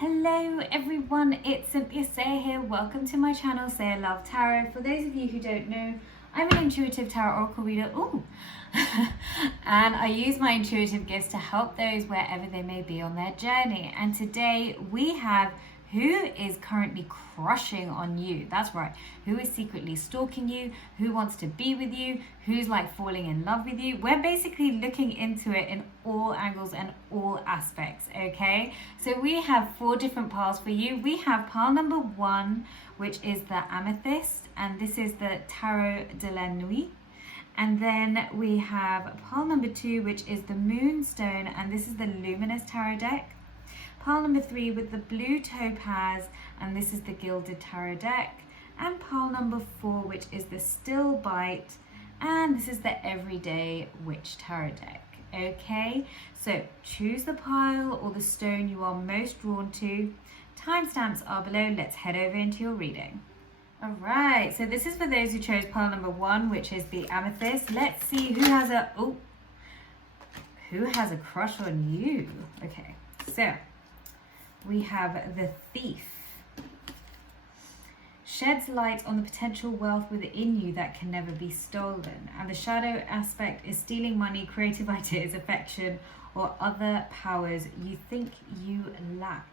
Hello everyone, it's Sinthiya here. Welcome to my channel, Say I Love Tarot. For those of you who don't know, I'm an intuitive tarot oracle reader. Ooh. And I use my intuitive gifts to help those wherever they may be on their journey. And today we have who is currently crushing on you. That's right. Who is secretly stalking you? Who wants to be with you? Who's like falling in love with you? We're basically looking into it in all angles and all aspects, okay? So we have 4 different piles for you. We have pile number 1, which is the Amethyst, and this is the Tarot de la Nuit. And then we have pile number 2, which is the Moonstone, and this is the Luminous tarot deck. Pile number 3 with the blue Topaz, and this is the Gilded tarot deck. And pile number 4, which is the Stillbite, and this is the Everyday Witch tarot deck. Okay, so choose the pile or the stone you are most drawn to. Timestamps are below. Let's head over into your reading. All right, so this is for those who chose pile number 1, which is the Amethyst. Let's see who has a crush on you. Okay, so we have the Thief. Sheds light on the potential wealth within you that can never be stolen. And the shadow aspect is stealing money, creative ideas, affection, or other powers you think you lack.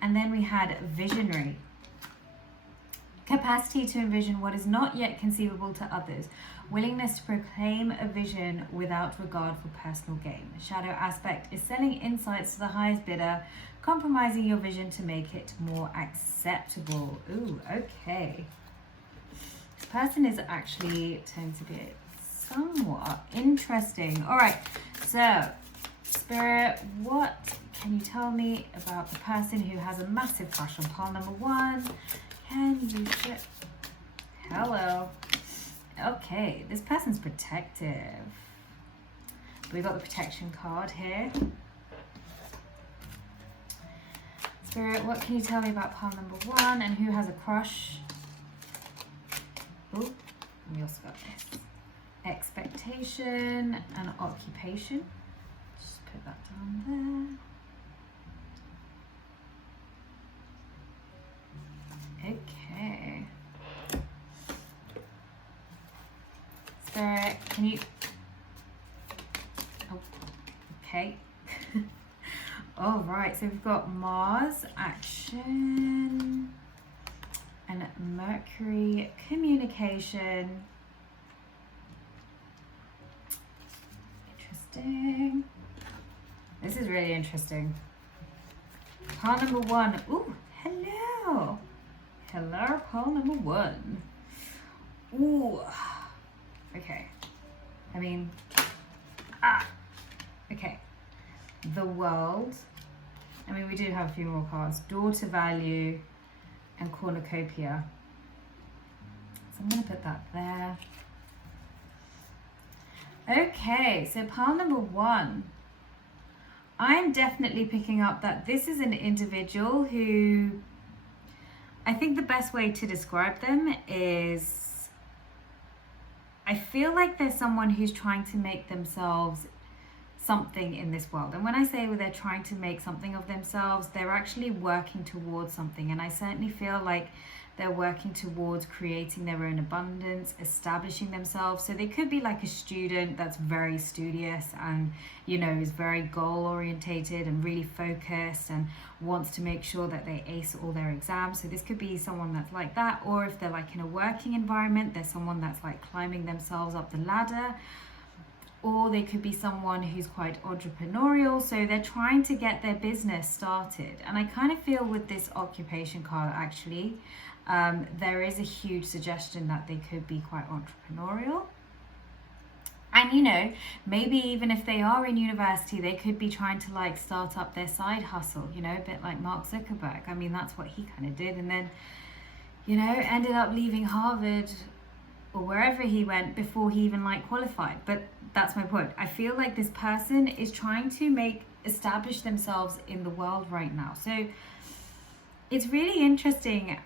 And then we had Visionary. Capacity to envision what is not yet conceivable to others. Willingness to proclaim a vision without regard for personal gain. The shadow aspect is selling insights to the highest bidder, compromising your vision to make it more acceptable. Ooh, okay. The person is actually turned to be somewhat interesting. All right, so Spirit, what can you tell me about the person who has a massive crush on pile number 1? Can you get... Hello. Okay, this person's protective. We got the protection card here. Spirit, what can you tell me about pile number 1 and who has a crush? Oh, we also got this. Expectation and occupation. Just put that down there. Okay. Spirit, can you... Oh, okay. All right, so we've got Mars, action, and Mercury, communication. Interesting. This is really interesting. Pile number 1. Ooh, hello. Hello, pile number 1. Ooh. Okay. I mean, okay. The World. I mean, we do have a few more cards. Daughter Value and Cornucopia. So I'm going to put that there. Okay, so pile number 1. I'm definitely picking up that this is an individual who, I think the best way to describe them is, I feel like there's someone who's trying to make themselves something in this world. And when I say they're trying to make something of themselves, they're actually working towards something. And I certainly feel like they're working towards creating their own abundance, establishing themselves. So they could be like a student that's very studious and, you know, is very goal orientated and really focused and wants to make sure that they ace all their exams. So this could be someone that's like that. Or if they're like in a working environment, there's someone that's like climbing themselves up the ladder. Or they could be someone who's quite entrepreneurial, so they're trying to get their business started. And I kind of feel with this occupation card, actually, there is a huge suggestion that they could be quite entrepreneurial. And, you know, maybe even if they are in university, they could be trying to like start up their side hustle, you know, a bit like Mark Zuckerberg. I mean, that's what he kind of did. And then, you know, ended up leaving Harvard or wherever he went before he even like qualified. But that's my point. I feel like this person is trying to establish themselves in the world right now. So it's really interesting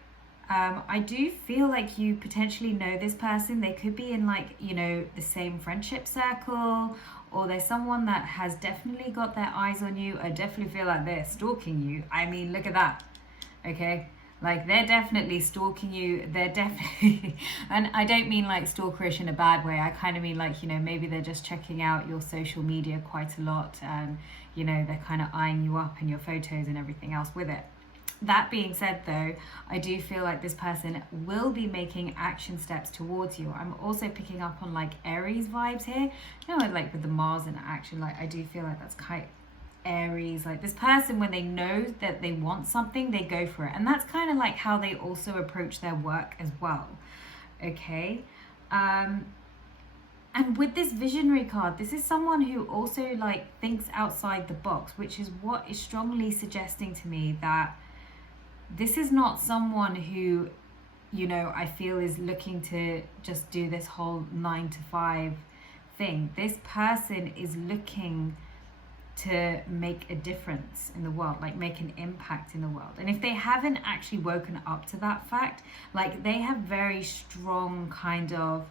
I do feel like you potentially know this person. They could be in like, you know, the same friendship circle, or there's someone that has definitely got their eyes on you. I definitely feel like they're stalking you. I mean, look at that. Okay, like they're definitely stalking you. They're definitely, and I don't mean like stalkerish in a bad way. I kind of mean like, you know, maybe they're just checking out your social media quite a lot, and you know, they're kind of eyeing you up and your photos and everything else with it. That being said though, I do feel like this person will be making action steps towards you. I'm also picking up on like Aries vibes here. You know, like with the Mars in action, like I do feel like that's quite Aries. Like this person, when they know that they want something, they go for it. And that's kind of like how they also approach their work as well. Okay. And with this visionary card, this is someone who also like thinks outside the box, which is what is strongly suggesting to me that this is not someone who, you know, I feel is looking to just do this whole 9 to 5 thing. This person is looking to make a difference in the world, like make an impact in the world. And if they haven't actually woken up to that fact, like they have very strong kind of,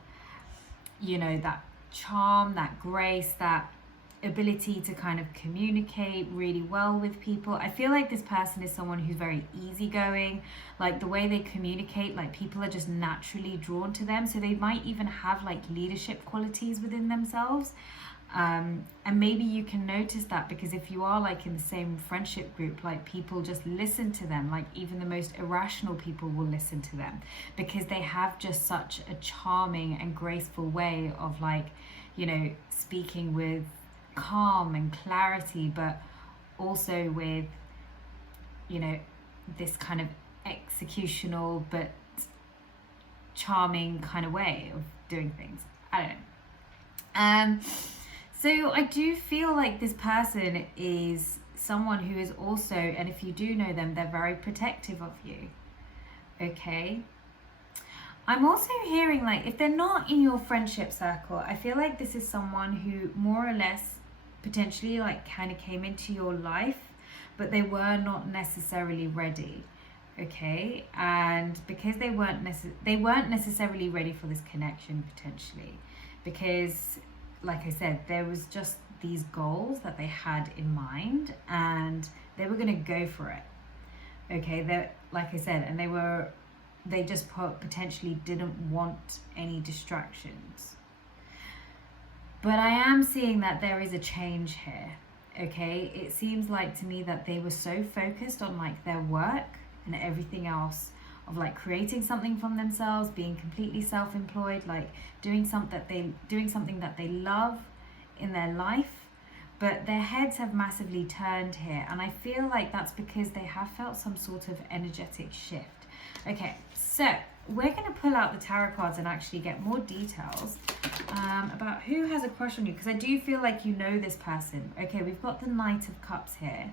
you know, that charm, that grace, that ability to kind of communicate really well with people. I feel like this person is someone who's very easygoing. Like the way they communicate, like people are just naturally drawn to them. So they might even have like leadership qualities within themselves. And maybe you can notice that because if you are like in the same friendship group, like people just listen to them. Like even the most irrational people will listen to them because they have just such a charming and graceful way of like, you know, speaking with calm and clarity, but also with, you know, this kind of executional but charming kind of way of doing things. I don't know. So I do feel like this person is someone who is also, and if you do know them, they're very protective of you. Okay. I'm also hearing like if they're not in your friendship circle, I feel like this is someone who more or less potentially like kind of came into your life, but they were not necessarily ready. Okay. And because they weren't necessarily ready for this connection potentially, because like I said, there was just these goals that they had in mind and they were going to go for it. Okay, they, like I said, and they just potentially didn't want any distractions. But I am seeing that there is a change here. Okay, it seems like to me that they were so focused on like their work and everything else, of like creating something from themselves, being completely self-employed, like doing something that they love in their life, but their heads have massively turned here, and I feel like that's because they have felt some sort of energetic shift. Okay, so we're going to pull out the tarot cards and actually get more details about who has a crush on you, because I do feel like you know this person. Okay, we've got the Knight of Cups here.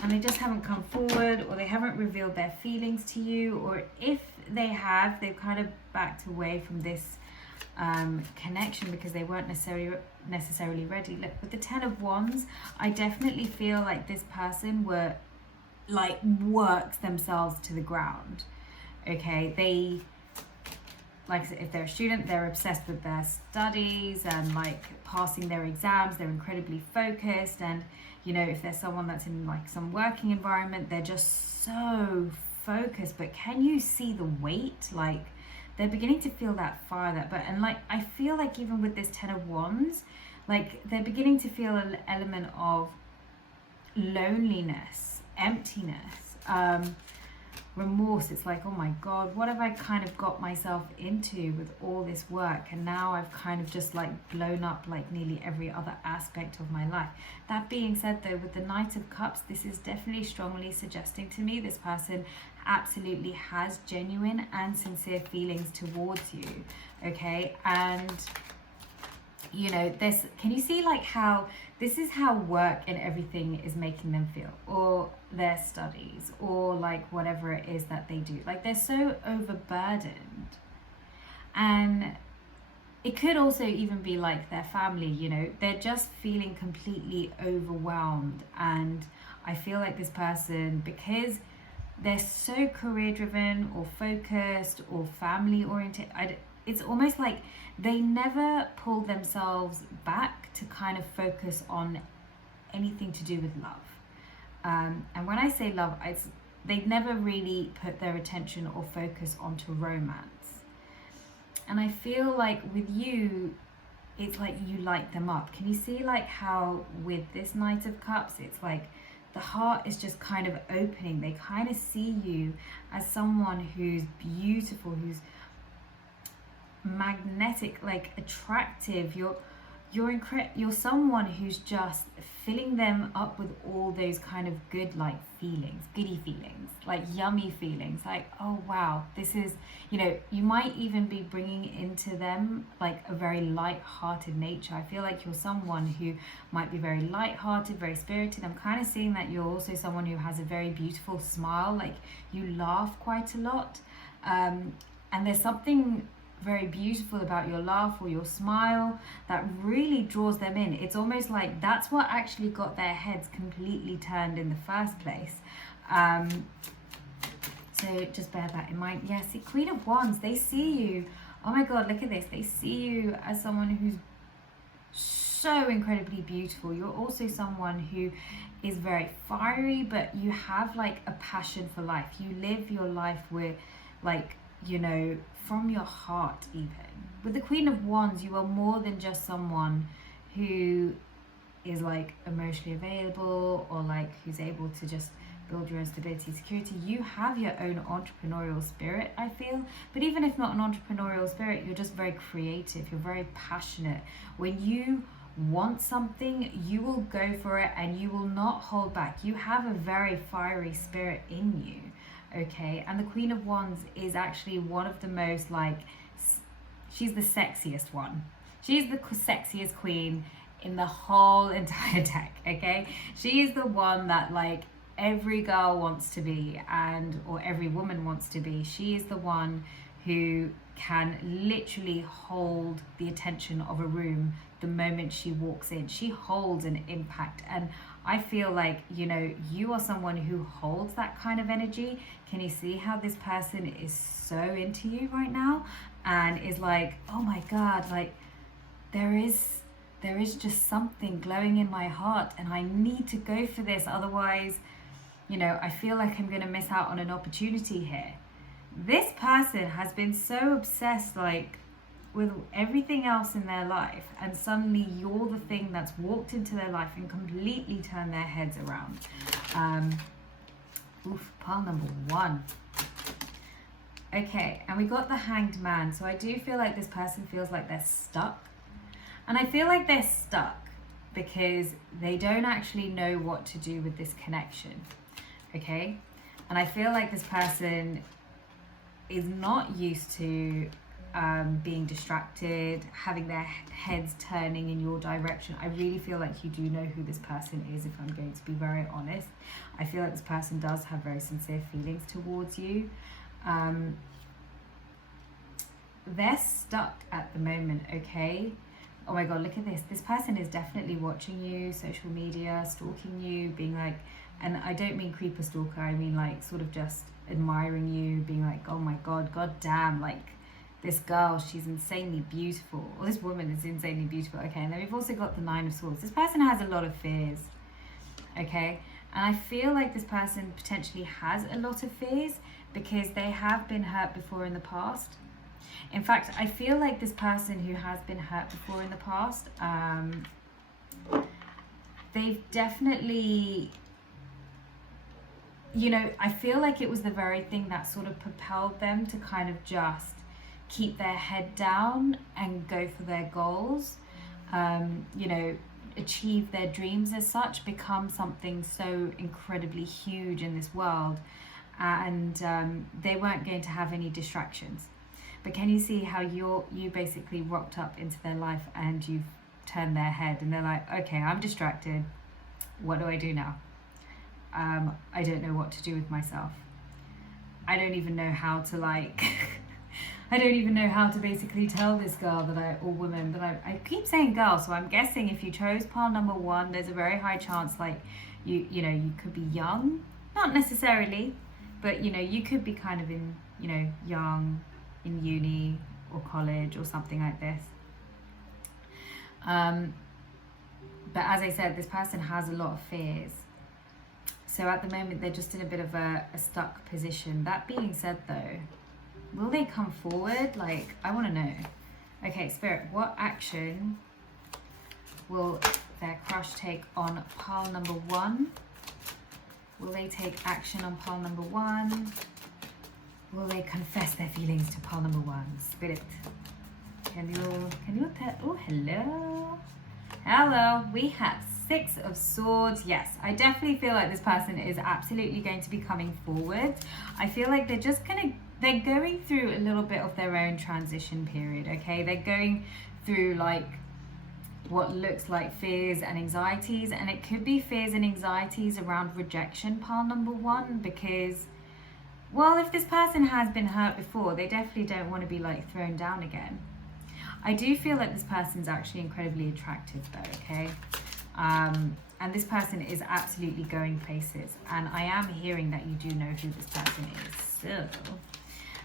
And they just haven't come forward, or they haven't revealed their feelings to you, or if they have, they've kind of backed away from this connection because they weren't necessarily ready. Look, with the Ten of Wands, I definitely feel like this person works themselves to the ground. Okay, they, like I said, if they're a student, they're obsessed with their studies and like passing their exams. They're incredibly focused, and you know, if there's someone that's in like some working environment, they're just so focused. But can you see the weight? Like they're beginning to feel that fire, and like I feel like even with this Ten of Wands, like they're beginning to feel an element of loneliness, emptiness, remorse. It's like, oh my God, what have I kind of got myself into with all this work? And now I've kind of just like blown up like nearly every other aspect of my life. That being said though, with the Knight of Cups, this is definitely strongly suggesting to me this person absolutely has genuine and sincere feelings towards you. Okay, and you know, this, can you see like how this is how work and everything is making them feel, or their studies, or like whatever it is that they do? Like they're so overburdened. And it could also even be like their family, you know, they're just feeling completely overwhelmed. And I feel like this person, because they're so career driven or focused or family oriented, it's almost like they never pull themselves back to kind of focus on anything to do with love. And when I say love, they've never really put their attention or focus onto romance. And I feel like with you, it's like you light them up. Can you see like how with this Knight of Cups, it's like the heart is just kind of opening. They kind of see you as someone who's beautiful, who's magnetic, like attractive. You're someone who's just filling them up with all those kind of good like feelings, giddy feelings, like yummy feelings, like, oh wow, this is, you might even be bringing into them like a very light-hearted nature. I feel like you're someone who might be very light-hearted, very spirited. I'm kind of seeing that you're also someone who has a very beautiful smile, like you laugh quite a lot, and there's something very beautiful about your laugh or your smile that really draws them in. It's almost like that's what actually got their heads completely turned in the first place. So just bear that in mind. Yeah, see, Queen of Wands, they see you. Oh my God, look at this. They see you as someone who's so incredibly beautiful. You're also someone who is very fiery, but you have like a passion for life. You live your life with like, from your heart even. With the Queen of Wands, you are more than just someone who is like emotionally available or like who's able to just build your own stability, security. You have your own entrepreneurial spirit, I feel. But even if not an entrepreneurial spirit, you're just very creative. You're very passionate. When you want something, you will go for it and you will not hold back. You have a very fiery spirit in you. Okay, and the Queen of Wands is actually one of the most like, she's the sexiest one. She's the sexiest queen in the whole entire deck, okay? She is the one that like every girl wants to be or every woman wants to be. She is the one who can literally hold the attention of a room the moment she walks in. She holds an impact, and I feel like, you are someone who holds that kind of energy. Can you see how this person is so into you right now and is like, oh my God, like there is just something glowing in my heart and I need to go for this. Otherwise, I feel like I'm going to miss out on an opportunity here. This person has been so obsessed like with everything else in their life, and suddenly you're the thing that's walked into their life and completely turned their heads around. Pile number 1. Okay, and we got the Hanged Man. So I do feel like this person feels like they're stuck. And I feel like they're stuck because they don't actually know what to do with this connection. Okay? And I feel like this person is not used to being distracted, having their heads turning in your direction. I really feel like you do know who this person is, if I'm going to be very honest. I feel like this person does have very sincere feelings towards you. They're stuck at the moment, okay? Oh my God, look at this. This person is definitely watching you, social media, stalking you, being like, and I don't mean creeper stalker, I mean like sort of just admiring you, being like, oh my God, god damn, like this girl, she's insanely beautiful, or this woman is insanely beautiful. Okay, and then we've also got the Nine of Swords. This person has a lot of fears, okay? And I feel like this person potentially has a lot of fears because they have been hurt before in the past. In fact, I feel like this person who has been hurt before in the past, they've definitely, I feel like it was the very thing that sort of propelled them to kind of just keep their head down and go for their goals, achieve their dreams as such, become something so incredibly huge in this world, and they weren't going to have any distractions. But can you see how you basically rocked up into their life and you've turned their head, and they're like, okay, I'm distracted, what do I do now? I don't know what to do with myself. I don't even know how to like I don't even know how to basically tell this girl that or woman, but I keep saying girl, so I'm guessing if you chose pile number 1, there's a very high chance like you know, you could be young, not necessarily, but you know, you could be kind of in, you know, young, in uni or college or something like this. But as I said, this person has a lot of fears. So at the moment, they're just in a bit of a stuck position. That being said though, will they come forward? Like, I want to know. Okay, Spirit, what action will their crush take on pile number 1? Will they take action on pile number 1? Will they confess their feelings to pile number 1? Spirit, can you tell? Oh, hello. Hello, we have 6 of Swords. Yes, I definitely feel like this person is absolutely going to be coming forward. I feel like they're going through a little bit of their own transition period, okay? They're going through like what looks like fears and anxieties, and it could be fears and anxieties around rejection, pile number 1, because, well, if this person has been hurt before, they definitely don't want to be like thrown down again. I do feel like this person's actually incredibly attractive though, okay? And this person is absolutely going places, and I am hearing that you do know who this person is. So,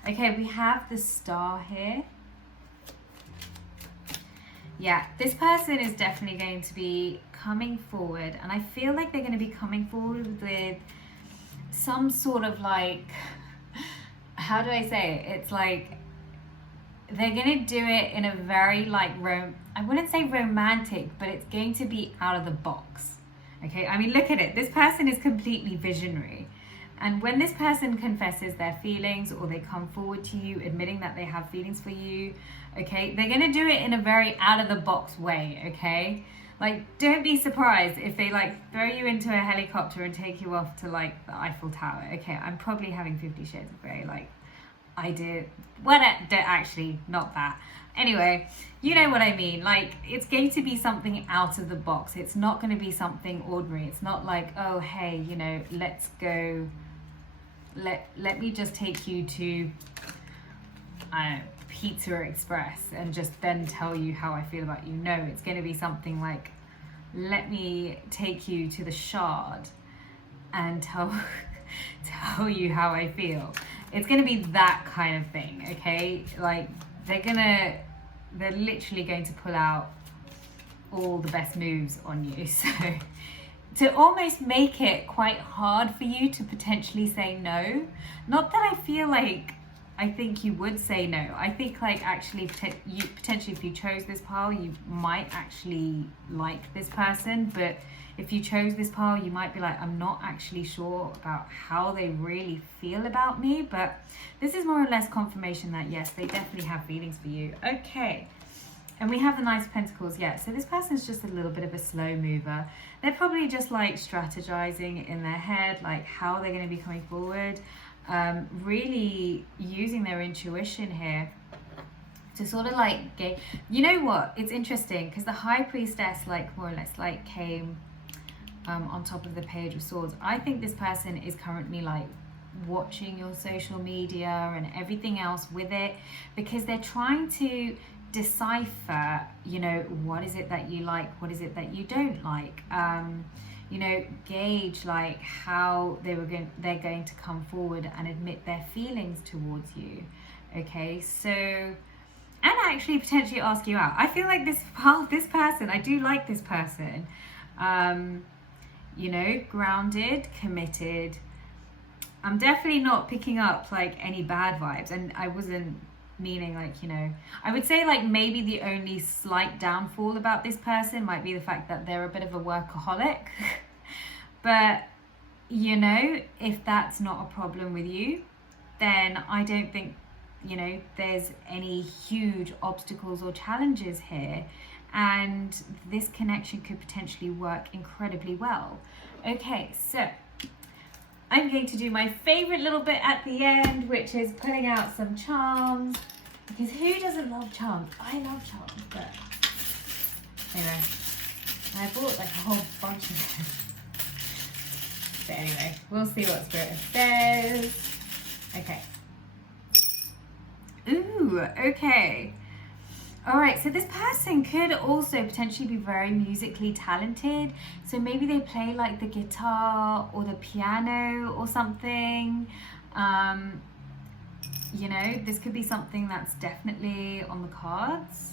okay, we have the Star here. Yeah, this person is definitely going to be coming forward, and I feel like they're going to be coming forward with some sort of like, how do I say it? It's like they're going to do it in a very like I wouldn't say romantic, but it's going to be out of the box. Okay, I mean, look at it. This person is completely visionary. And when this person confesses their feelings, or they come forward to you admitting that they have feelings for you, okay, they're going to do it in a very out of the box way, okay? Like, don't be surprised if they like throw you into a helicopter and take you off to like the Eiffel Tower. Okay, I'm probably having 50 Shades of Grey, like I did. Well, actually, not that. Anyway, you know what I mean. Like, it's going to be something out of the box. It's not going to be something ordinary. It's not like, oh, hey, you know, let's go. Let me just take you to Pizza Express and just then tell you how I feel about you. No, it's going to be something like, let me take you to the Shard and tell you how I feel. It's going to be that kind of thing, okay? Like, they're literally going to pull out all the best moves on you. So to almost make it quite hard for you to potentially say no. Not that I feel like I think you would say no. I think like actually you potentially, if you chose this pile, you might actually like this person, but if you chose this pile, you might be like, I'm not actually sure about how they really feel about me, but this is more or less confirmation that yes, they definitely have feelings for you. Okay. And we have the Knight of Pentacles, yeah. So this person's just a little bit of a slow mover. They're probably just like strategizing in their head, like how they're going to be coming forward, really using their intuition here to sort of like get, you know what, it's interesting because the High Priestess like more or less like came on top of the Page of Swords. I think this person is currently like watching your social media and everything else with it, because they're trying to decipher, you know, what is it that you like, what is it that you don't like, you know, gauge like how they're going to come forward and admit their feelings towards you. Okay, so, and actually potentially ask you out. I feel like this person, I do like this person, you know, grounded, committed. I'm definitely not picking up like any bad vibes, and I wasn't meaning like, you know, I would say like maybe the only slight downfall about this person might be the fact that they're a bit of a workaholic. But, you know, if that's not a problem with you, then I don't think, you know, there's any huge obstacles or challenges here, and this connection could potentially work incredibly well. Okay, so I'm going to do my favorite little bit at the end, which is pulling out some charms, because who doesn't love charms? I love charms, but anyway, I bought like a whole bunch of them. But anyway, we'll see what Spirit says. Okay. Ooh, Ooh, okay. All right, so this person could also potentially be very musically talented. So maybe they play like the guitar or the piano or something. You know, this could be something that's definitely on the cards.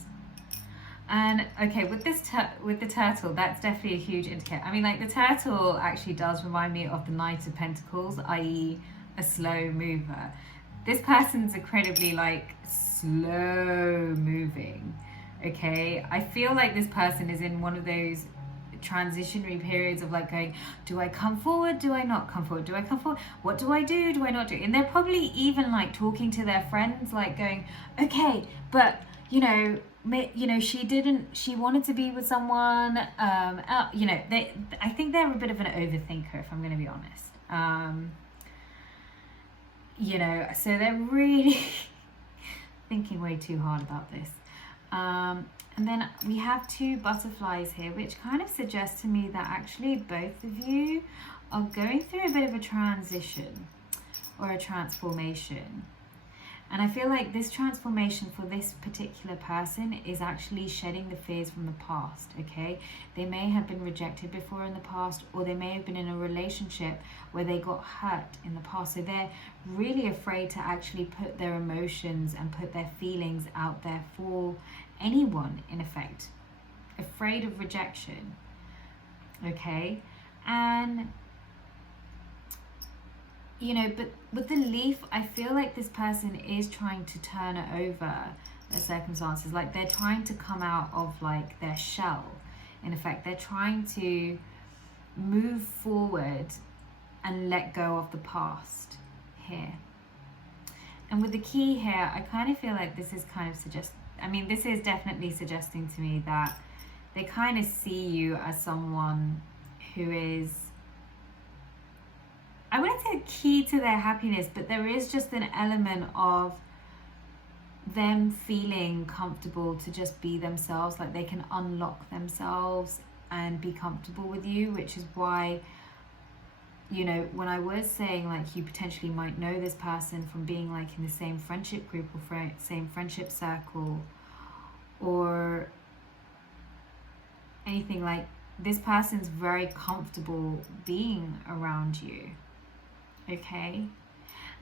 And okay, with this with the turtle, that's definitely a huge indicator. I mean, like the turtle actually does remind me of the Knight of Pentacles, i.e. a slow mover. This person's incredibly like slow moving. Okay, I feel like this person is in one of those transitionary periods of like going, do I come forward, do I not come forward, do I come forward, what do I do, do I not do? And they're probably even like talking to their friends, like going, okay, but you know, she wanted to be with someone, you know, I think they're a bit of an overthinker, if I'm going to be honest. You know, so they're really thinking way too hard about this. And then we have two butterflies here, which kind of suggests to me that actually both of you are going through a bit of a transition or a transformation. And I feel like this transformation for this particular person is actually shedding the fears from the past, okay? They may have been rejected before in the past, or they may have been in a relationship where they got hurt in the past. So they're really afraid to actually put their emotions and put their feelings out there for anyone, in effect. Afraid of rejection, okay? And you know, but with the leaf, I feel like this person is trying to turn it over their circumstances. Like they're trying to come out of like their shell. In effect, they're trying to move forward and let go of the past here. And with the key here, I kind of feel like this is kind of this is definitely suggesting to me that they kind of see you as someone who is, I wouldn't say key to their happiness, but there is just an element of them feeling comfortable to just be themselves, like they can unlock themselves and be comfortable with you, which is why, you know, when I was saying like you potentially might know this person from being like in the same friendship group or same friendship circle or anything, like this person's very comfortable being around you. Okay,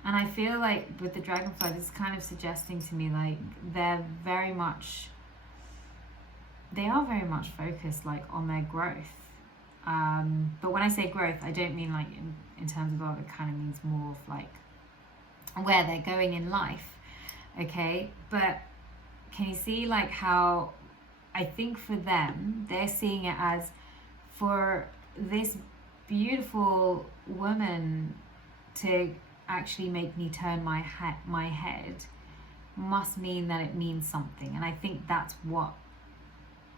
and I feel like with the dragonfly, this is kind of suggesting to me like they are very much focused like on their growth. But when I say growth, I don't mean like in terms of, it kind of means more of like where they're going in life. Okay, but can you see like how I think for them, they're seeing it as, for this beautiful woman to actually make me turn my head must mean that it means something. And I think that's what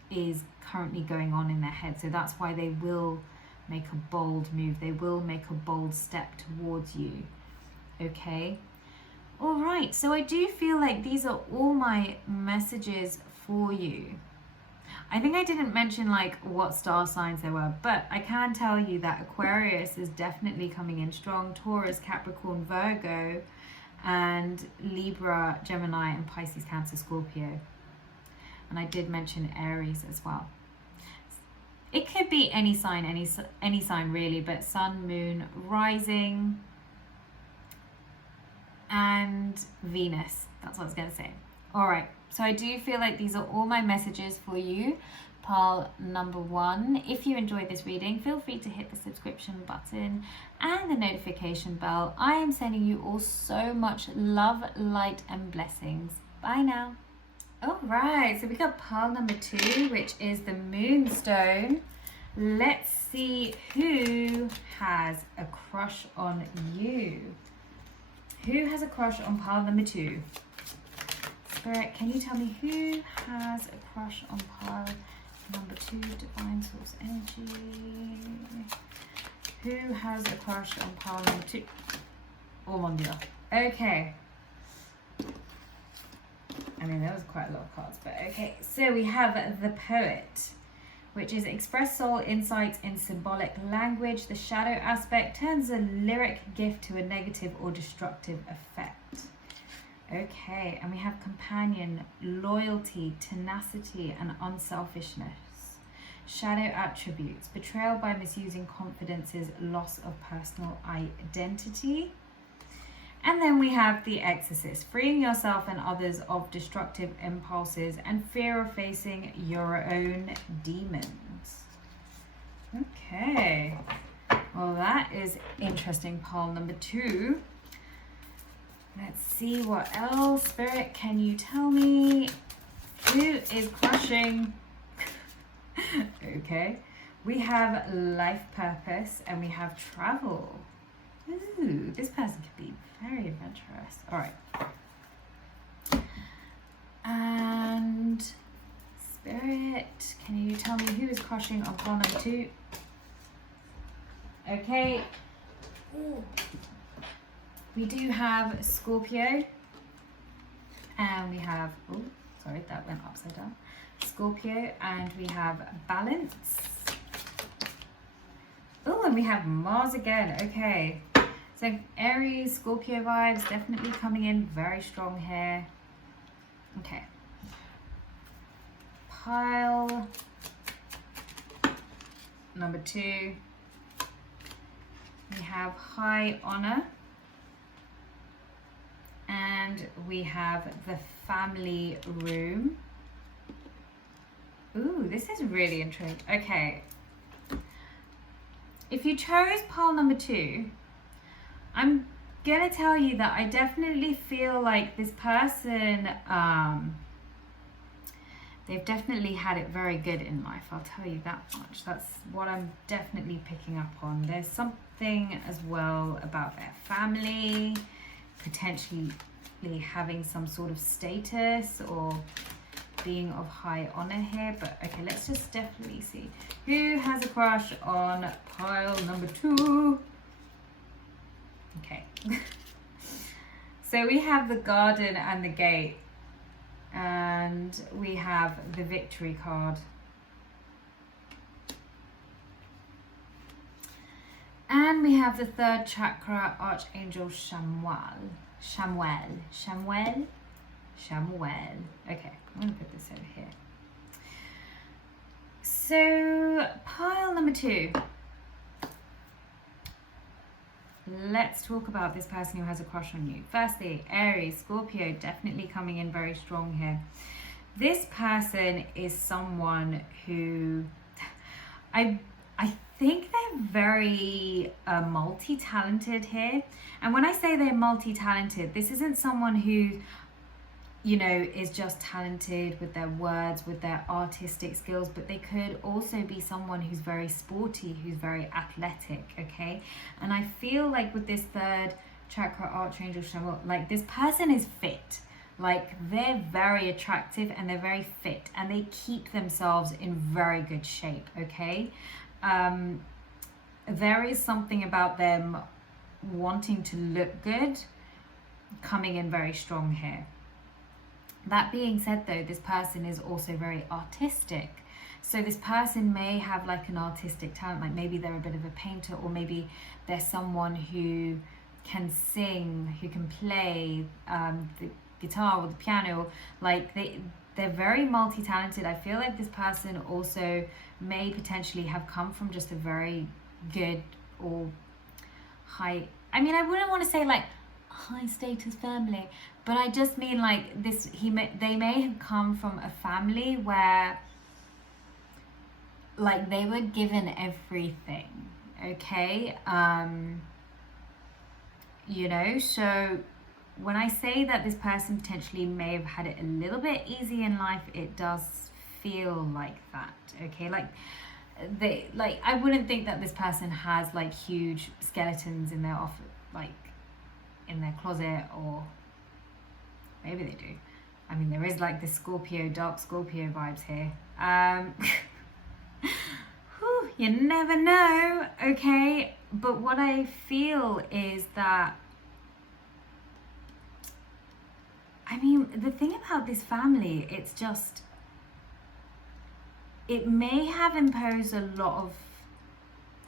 is currently going on in their head. So that's why they will make a bold move. They will make a bold step towards you. Okay. All right. So I do feel like these are all my messages for you. I think I didn't mention like what star signs there were, but I can tell you that Aquarius is definitely coming in strong. Taurus, Capricorn, Virgo, and Libra, Gemini, and Pisces, Cancer, Scorpio. And I did mention Aries as well. It could be any sign really, but Sun, Moon, Rising, and Venus. That's what I was going to say. All right. So I do feel like these are all my messages for you, pile number 1. If you enjoyed this reading, feel free to hit the subscription button and the notification bell. I am sending you all so much love, light, and blessings. Bye now. All right, so we got pile number 2, which is the Moonstone. Let's see who has a crush on you. Who has a crush on pile number 2? Spirit, can you tell me who has a crush on pile number 2? Divine Source Energy. Who has a crush on pile number 2? All on the other. Okay. I mean, there was quite a lot of cards, but okay. So we have the Poet, which is express soul insight in symbolic language. The shadow aspect turns a lyric gift to a negative or destructive effect. Okay, and we have companion, loyalty, tenacity, and unselfishness. Shadow attributes, betrayal by misusing confidences, loss of personal identity. And then we have the Exorcist, freeing yourself and others of destructive impulses and fear of facing your own demons. Okay, well that is interesting, pile number 2. Let's see what else. Spirit, can you tell me who is crushing? Okay, we have life purpose and we have travel. Ooh, this person could be very adventurous. All right. And Spirit, can you tell me who is crushing on pile number 2? Okay. Ooh. We do have Scorpio, and we have, oh, sorry, that went upside down. Scorpio, and we have Balance. Oh, and we have Mars again. Okay, so Aries, Scorpio vibes definitely coming in very strong here. Okay. Pile number 2. We have High Honor. And we have the family room. Ooh, this is really intriguing. Okay. If you chose pile number 2, I'm gonna tell you that I definitely feel like this person, they've definitely had it very good in life. I'll tell you that much. That's what I'm definitely picking up on. There's something as well about their family, potentially having some sort of status or being of high honor here. But okay, let's just definitely see who has a crush on pile number 2. Okay. So we have the garden and the gate, and we have the victory card. And we have the 3rd chakra, Archangel Chamuel. Okay, I'm gonna put this over here. So pile number 2. Let's talk about this person who has a crush on you. Firstly, Aries, Scorpio, definitely coming in very strong here. This person is someone who I think they're very multi-talented here. And when I say they're multi-talented, this isn't someone who, you know, is just talented with their words, with their artistic skills, but they could also be someone who's very sporty, who's very athletic, okay? And I feel like with this 3rd chakra, Archangel Chamuel, like this person is fit. Like they're very attractive and they're very fit and they keep themselves in very good shape, okay? There is something about them wanting to look good coming in very strong here. That being said though, this person is also very artistic. So this person may have like an artistic talent, like maybe they're a bit of a painter, or maybe they're someone who can sing, who can play the guitar or the piano. Like they're very multi-talented. I feel like this person also may potentially have come from just a very good or high, I mean, I wouldn't want to say like high status family, but I just mean like this, they may have come from a family where like they were given everything, okay? You know, so when I say that this person potentially may have had it a little bit easy in life, it does feel like that, okay? Like I wouldn't think that this person has like huge skeletons in their office, like in their closet, or maybe they do. I mean, there is like the Scorpio, dark Scorpio vibes here. Whew, you never know, okay? But what I feel is that, I mean, the thing about this family, it's just, it may have imposed a lot of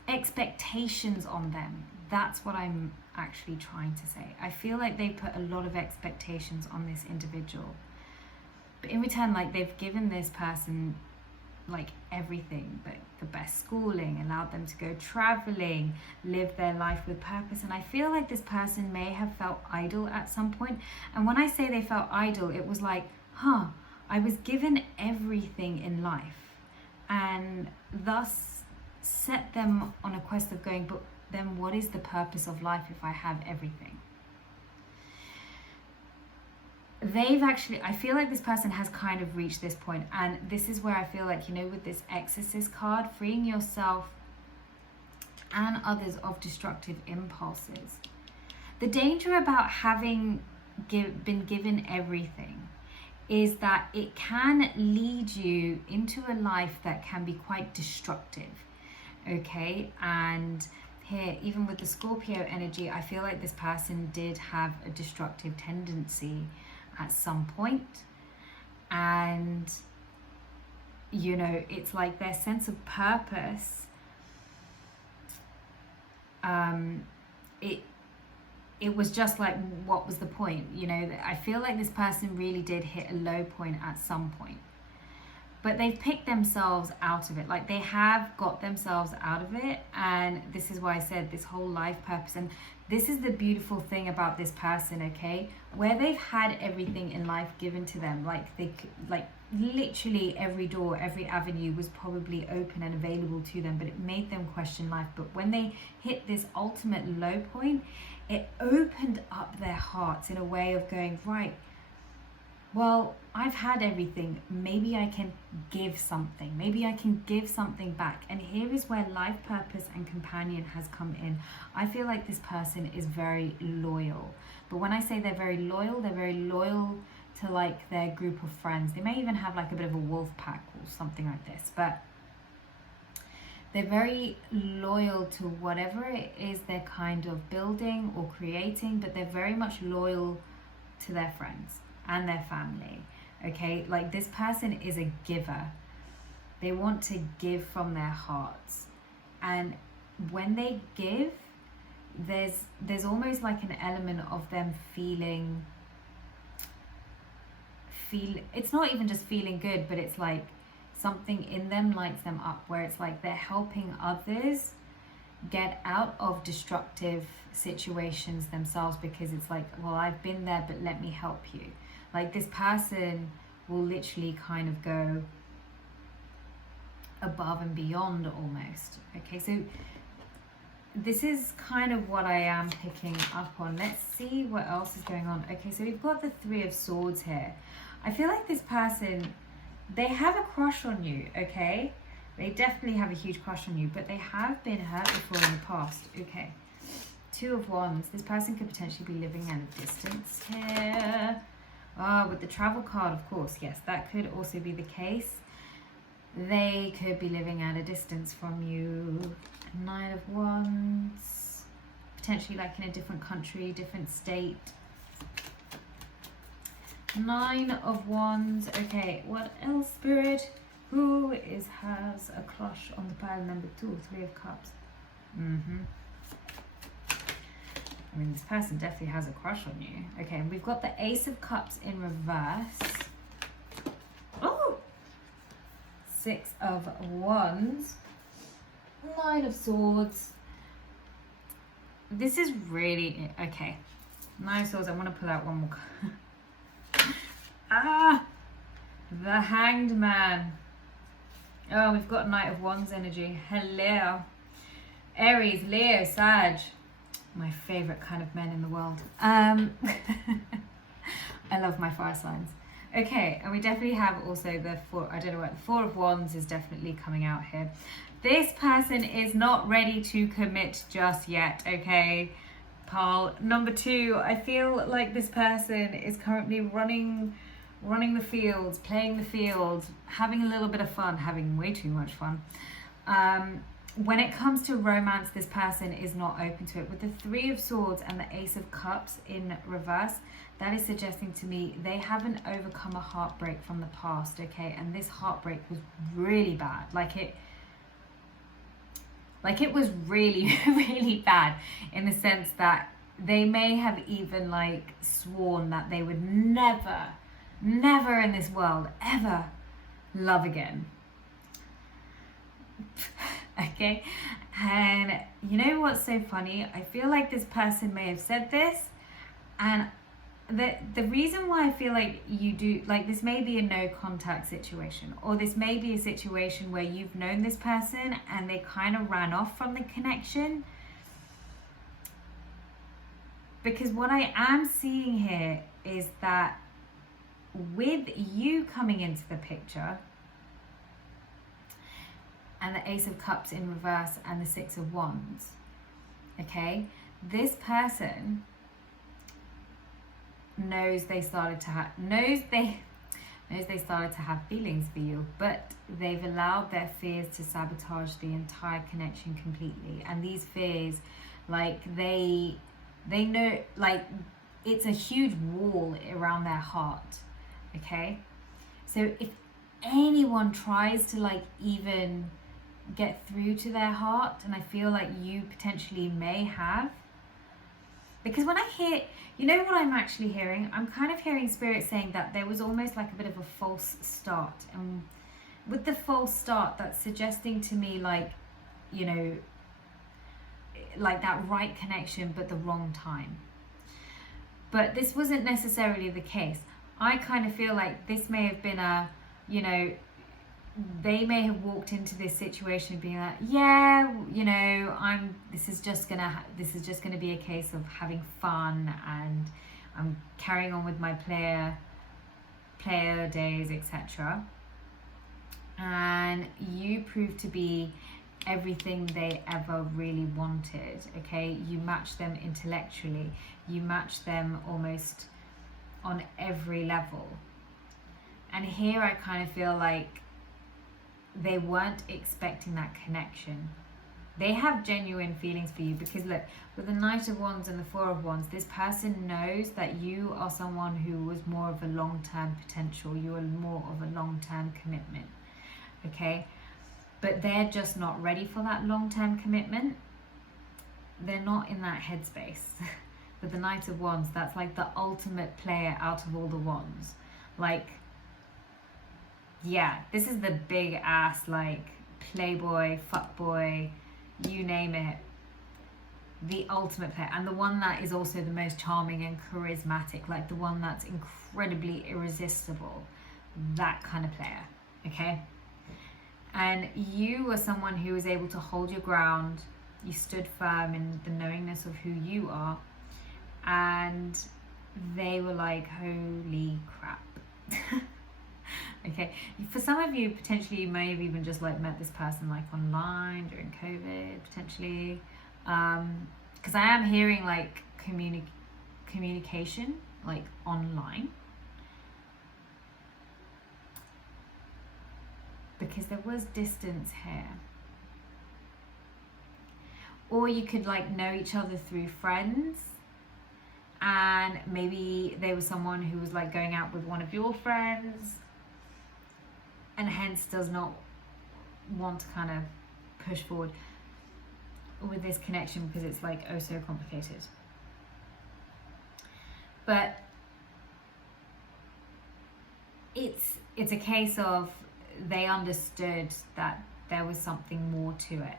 expectations on them. That's what I'm actually trying to say. I feel like they put a lot of expectations on this individual, but in return, like, they've given this person like everything, but the best schooling, allowed them to go traveling, live their life with purpose. And I feel like this person may have felt idle at some point. And when I say they felt idle, it was like, I was given everything in life, and thus set them on a quest of going, but then what is the purpose of life if I have everything? I feel like this person has kind of reached this point, and this is where I feel like, you know, with this Exorcist card, freeing yourself and others of destructive impulses. The danger about having been given everything is that it can lead you into a life that can be quite destructive, okay? And here, even with the Scorpio energy, I feel like this person did have a destructive tendency at some point. And, you know, it's like their sense of purpose, it was just like, what was the point? You know, I feel like this person really did hit a low point at some point, but they've picked themselves out of it. Like, they have got themselves out of it. And this is why I said this whole life purpose. And this is the beautiful thing about this person, okay? Where they've had everything in life given to them, like literally every door, every avenue was probably open and available to them, but it made them question life. But when they hit this ultimate low point, it opened up their hearts in a way of going, right, well, I've had everything. Maybe I can give something. Maybe I can give something back. And here is where life purpose and companion has come in. I feel like this person is very loyal. But when I say they're very loyal to like their group of friends. They may even have like a bit of a wolf pack or something like this. But they're very loyal to whatever it is they're kind of building or creating. But they're very much loyal to their friends and their family, okay? Like, this person is a giver. They want to give from their hearts, and when they give, there's almost like an element of them feeling it's not even just feeling good, but it's like something in them lights them up, where it's like they're helping others get out of destructive situations themselves, because it's like, well, I've been there, but let me help you. Like, this person will literally kind of go above and beyond almost. Okay, so this is kind of what I am picking up on. Let's see what else is going on. Okay, so we've got the Three of Swords here. I feel like this person, they have a crush on you, okay? They definitely have a huge crush on you, but they have been hurt before in the past. Okay, Two of Wands. This person could potentially be living at a distance here. With the travel card, of course, yes, that could also be the case. They could be living at a distance from you. Nine of Wands. Potentially like in a different country, different state. Nine of Wands. Okay, what else, Spirit? Who has a crush on the pile number 2? Three of Cups. I mean, this person definitely has a crush on you. Okay, and we've got the Ace of Cups in reverse. Oh! Six of Wands. Nine of Swords. This is really... Okay. Nine of Swords. I want to pull out one more card. The Hanged Man. Oh, we've got Knight of Wands energy. Hello. Aries, Leo, Sag. My favorite kind of men in the world. I love my fire signs. Okay, and we definitely have also the Four of Wands is definitely coming out here. This person is not ready to commit just yet, okay? Pile number 2, I feel like this person is currently running the fields, playing the field, having a little bit of fun, having way too much fun. When it comes to romance, this person is not open to it. With the Three of Swords and the Ace of Cups in reverse, that is suggesting to me they haven't overcome a heartbreak from the past, okay? And this heartbreak was really bad. Like, Like it was really, really bad, in the sense that they may have even like sworn that they would never, never in this world ever love again. Okay, and you know what's so funny? I feel like this person may have said this, and the reason why I feel like you do, like, this may be a no contact situation, or this may be a situation where you've known this person and they kind of ran off from the connection, because what I am seeing here is that with you coming into the picture and the Ace of Cups in reverse and the Six of Wands, okay, this person knows they started to have feelings for you, but they've allowed their fears to sabotage the entire connection completely. And these fears, like, they know, like, it's a huge wall around their heart, okay? So if anyone tries to, like, even get through to their heart, and I feel like you potentially may have, because when I hear, you know what I'm actually hearing? I'm kind of hearing Spirit saying that there was almost like a bit of a false start. And with the false start, that's suggesting to me, like, you know, like that right connection, but the wrong time. But this wasn't necessarily the case. I kind of feel like this may have been a, you know, they may have walked into this situation being like, yeah, you know, this is just gonna be a case of having fun, and I'm carrying on with my player days, etc. And you proved to be everything they ever really wanted, okay? You matched them intellectually, you matched them almost on every level. And here I kind of feel like they weren't expecting that connection. They have genuine feelings for you, because look, with the Knight of Wands and the Four of Wands, this person knows that you are someone who was more of a long-term potential. You are more of a long-term commitment, okay? But they're just not ready for that long-term commitment. They're not in that headspace. With the Knight of Wands, that's like the ultimate player out of all the wands. Like, yeah, this is the big ass, like, playboy, fuckboy, you name it, the ultimate player, and the one that is also the most charming and charismatic, like the one that's incredibly irresistible, that kind of player, okay? And you were someone who was able to hold your ground. You stood firm in the knowingness of who you are, and they were like, holy crap. Okay, for some of you, potentially you may have even just like met this person like online during COVID, potentially, because I am hearing like communication like online, because there was distance here. Or you could like know each other through friends, and maybe they were someone who was like going out with one of your friends, and hence does not want to kind of push forward with this connection, because it's like oh so complicated. But it's a case of they understood that there was something more to it.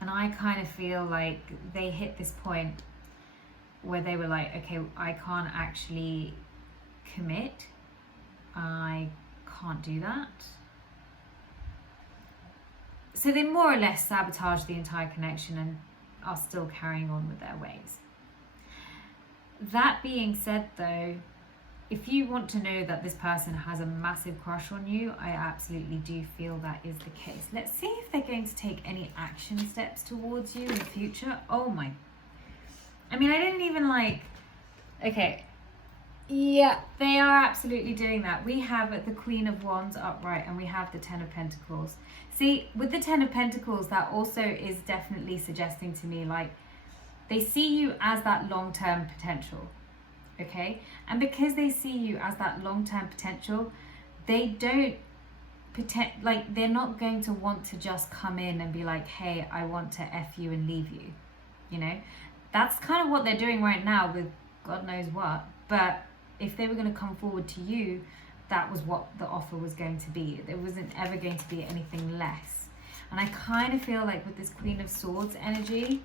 And I kind of feel like they hit this point where they were like, okay, I can't actually commit. I can't do that. So they more or less sabotage the entire connection and are still carrying on with their ways. That being said though, if you want to know that this person has a massive crush on you, I absolutely do feel that is the case. Let's see if they're going to take any action steps towards you in the future. Oh my, I mean, I didn't even like, okay. Yeah, they are absolutely doing that. We have the Queen of Wands upright, and we have the Ten of Pentacles. See, with the Ten of Pentacles, that also is definitely suggesting to me, like, they see you as that long-term potential, okay? And because they see you as that long-term potential, they don't like they're not going to want to just come in and be like, hey, I want to F you and leave you, you know. That's kind of what they're doing right now with God knows what. But if they were going to come forward to you, that was what the offer was going to be. There wasn't ever going to be anything less. And I kind of feel like with this Queen of Swords energy,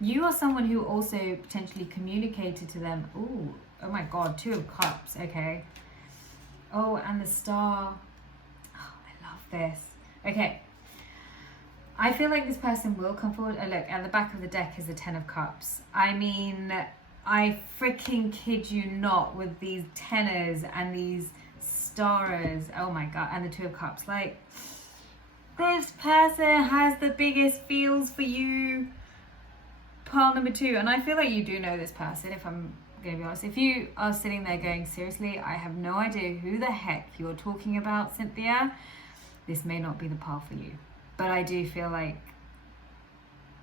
you are someone who also potentially communicated to them. Ooh, oh my God, Two of Cups, okay. Oh, and the Star. Oh, I love this. Okay. I feel like this person will come forward. Oh, look, at the back of the deck is the Ten of Cups. I mean, I freaking kid you not with these tenors and these stars. Oh my God, and the Two of Cups. Like, this person has the biggest feels for you. Pile number 2. And I feel like you do know this person, if I'm going to be honest. If you are sitting there going, seriously, I have no idea who the heck you're talking about, Sinthiya, this may not be the pile for you. But I do feel like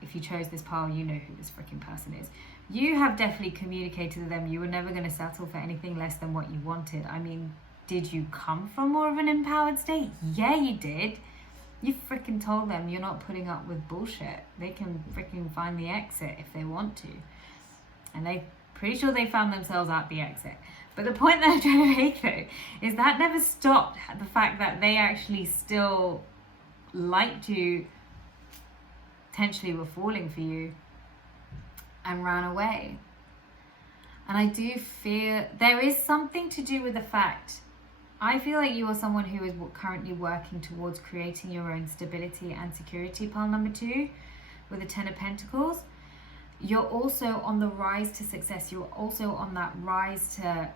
if you chose this pile, you know who this freaking person is. You have definitely communicated to them you were never going to settle for anything less than what you wanted. I mean, did you come from more of an empowered state? Yeah, you did. You freaking told them you're not putting up with bullshit. They can freaking find the exit if they want to. And they pretty sure they found themselves at the exit. But the point that I'm trying to make though is that never stopped the fact that they actually still liked you, potentially were falling for you, and ran away. And I do fear there is something to do with the fact, I feel like you are someone who is currently working towards creating your own stability and security, pile number 2, with the Ten of Pentacles. You're also on the rise to success. You're also on that rise to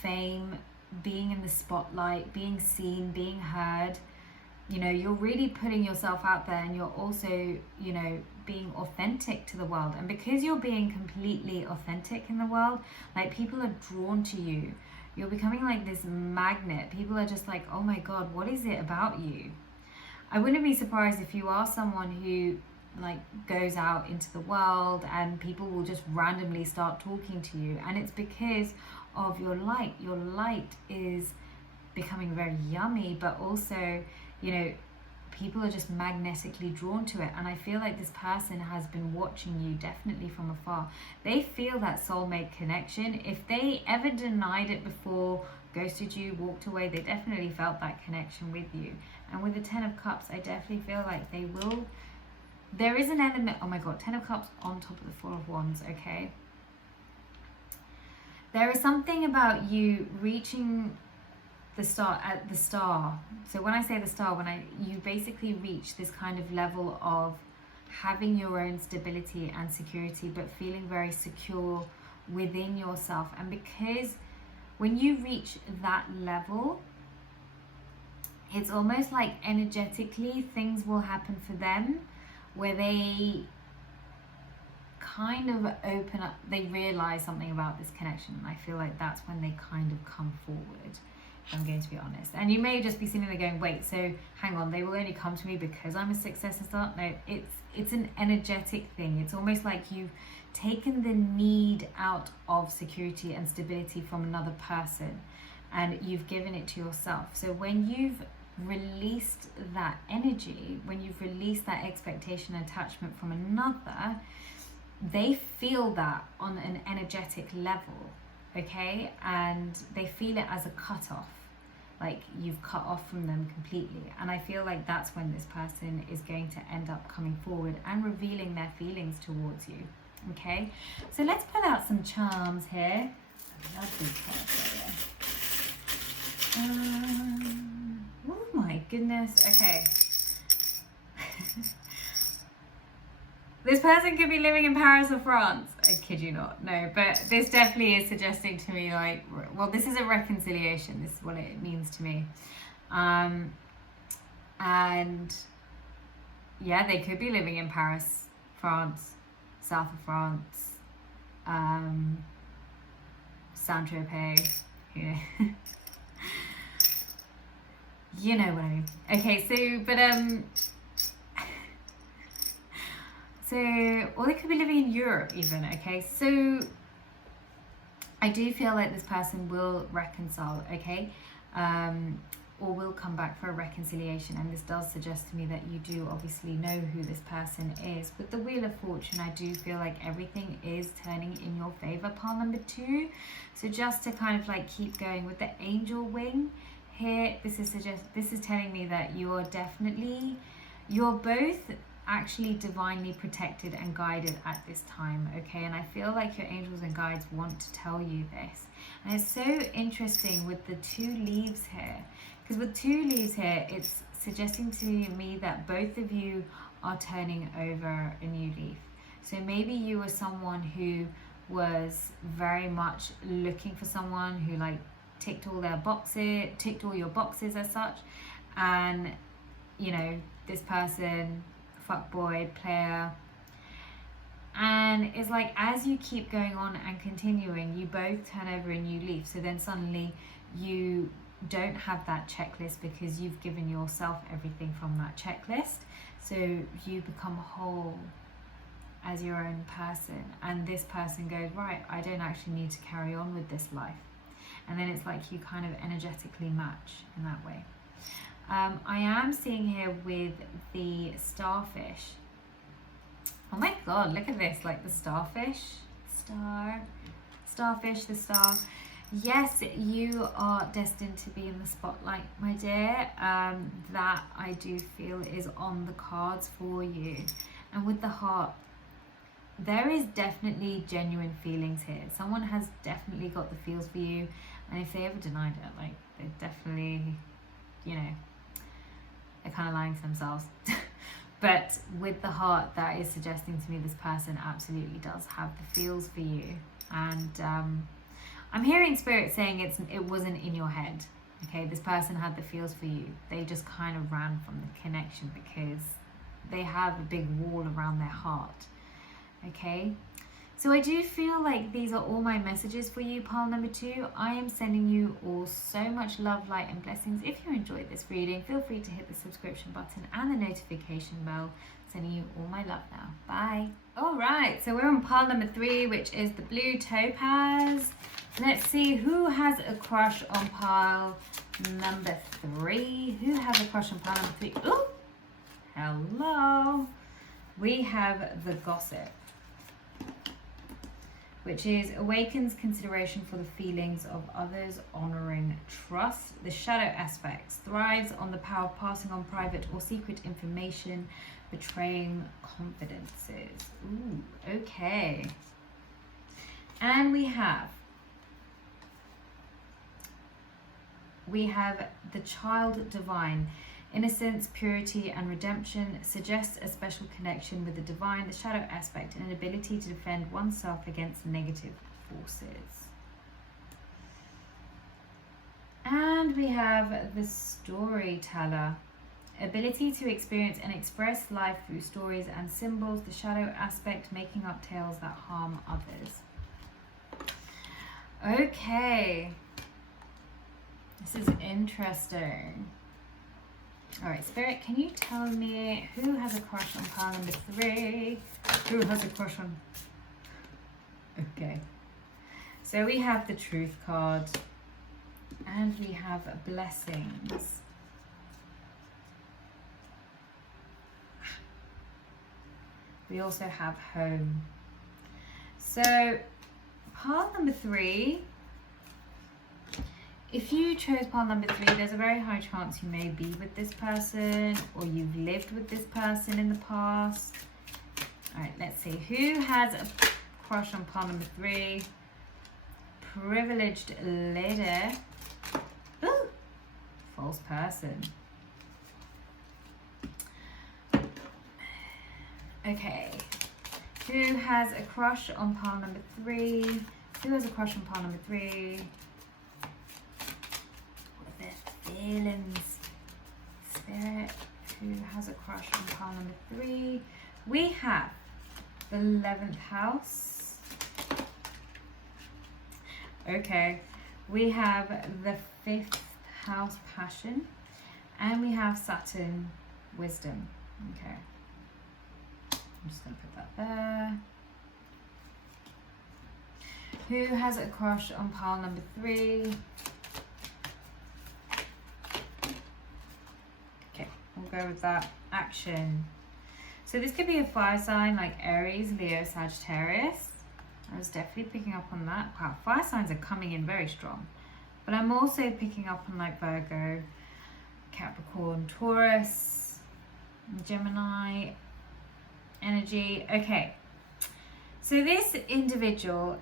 fame, being in the spotlight, being seen, being heard. You know, you're really putting yourself out there, and you're also, you know, being authentic to the world. And because you're being completely authentic in the world, like, people are drawn to you. You're becoming like this magnet. People are just like, oh my God, what is it about you? I wouldn't be surprised if you are someone who like goes out into the world and people will just randomly start talking to you. And it's because of your light. Your light is becoming very yummy, but also, you know, people are just magnetically drawn to it. And I feel like this person has been watching you definitely from afar. They feel that soulmate connection. If they ever denied it before, ghosted you, walked away, they definitely felt that connection with you. And with the Ten of Cups, I definitely feel like they will. There is an element, oh my God, Ten of Cups on top of the Four of Wands, okay? There is something about you reaching the star. So when I say the star, you basically reach this kind of level of having your own stability and security, but feeling very secure within yourself. And because when you reach that level, it's almost like energetically things will happen for them where they kind of open up, they realize something about this connection. And I feel like that's when they kind of come forward, if I'm going to be honest. And you may just be sitting there going, wait, so hang on, they will only come to me because I'm a success and start? No, it's an energetic thing. It's almost like you've taken the need out of security and stability from another person and you've given it to yourself. So when you've released that energy, when you've released that expectation and attachment from another, they feel that on an energetic level, okay? And they feel it as a cut-off, like you've cut off from them completely. And I feel like that's when this person is going to end up coming forward and revealing their feelings towards you, okay? So let's pull out some charms here. I love these cards here. Oh my goodness, okay. This person could be living in Paris or France. I kid you not. No, but this definitely is suggesting to me, like, well, this is a reconciliation. This is what it means to me. And yeah, they could be living in Paris, France, south of France, Saint-Tropez, you know. You know what I mean. Okay, so, but, so, or they could be living in Europe even, okay? So, I do feel like this person will reconcile, okay? or will come back for a reconciliation. And this does suggest to me that you do obviously know who this person is. With the Wheel of Fortune, I do feel like everything is turning in your favor, pile number 2. So just to kind of like keep going with the angel wing here, this is telling me that you're both actually divinely protected and guided at this time, okay? And I feel like your angels and guides want to tell you this. And it's so interesting with the 2 leaves here, because with 2 leaves here, it's suggesting to me that both of you are turning over a new leaf. So maybe you were someone who was very much looking for someone who like ticked all your boxes as such, and you know, this person, fuckboy, player, and it's like as you keep going on and continuing, you both turn over a new leaf. So then suddenly you don't have that checklist because you've given yourself everything from that checklist. So you become whole as your own person, and this person goes, right, I don't actually need to carry on with this life. And then it's like you kind of energetically match in that way. I am seeing here with the starfish. Oh my god, look at this, like the starfish, starfish, the star. Yes, you are destined to be in the spotlight, my dear. That I do feel is on the cards for you. And with the heart, there is definitely genuine feelings here. Someone has definitely got the feels for you, and if they ever denied it, like they definitely, you know, they're kind of lying to themselves. But with the heart, that is suggesting to me this person absolutely does have the feels for you. And I'm hearing spirit saying it wasn't in your head. Okay, this person had the feels for you. They just kind of ran from the connection because they have a big wall around their heart. Okay, so I do feel like these are all my messages for you, pile number 2. I am sending you all so much love, light and blessings. If you enjoyed this reading, feel free to hit the subscription button and the notification bell. Sending you all my love now. Bye. All right, so we're on pile number 3, which is the blue topaz. Let's see who has a crush on pile number 3. Who has a crush on pile number 3? Oh, hello. We have the gossip, which is awakens consideration for the feelings of others, honoring trust. The shadow aspects thrives on the power of passing on private or secret information, betraying confidences. Ooh, okay. And we have the child divine. Innocence, purity, and redemption suggests a special connection with the divine. The shadow aspect, an ability to defend oneself against negative forces. And we have the storyteller. Ability to experience and express life through stories and symbols. The shadow aspect, making up tales that harm others. Okay. This is interesting. All right, Spirit, can you tell me who has a crush on pile number 3? Who has a crush on... Okay. So we have the Truth card. And we have Blessings. We also have Home. So, pile number 3... If you chose pile number 3, there's a very high chance you may be with this person or you've lived with this person in the past. All right, let's see. Who has a crush on pile number 3? Privileged lady. Ooh, false person. Okay. Who has a crush on pile number 3? Who has a crush on pile number 3? Feelings. Spirit, who has a crush on pile number 3? We have the 11th house. Okay, we have the 5th house, passion, and we have Saturn, wisdom. Okay, I'm just going to put that there. Who has a crush on pile number 3? go with that. Action. So this could be a fire sign like Aries, Leo, Sagittarius. I was definitely picking up on that. Wow, fire signs are coming in very strong. But I'm also picking up on like Virgo, Capricorn, Taurus, Gemini energy. Okay. So this individual,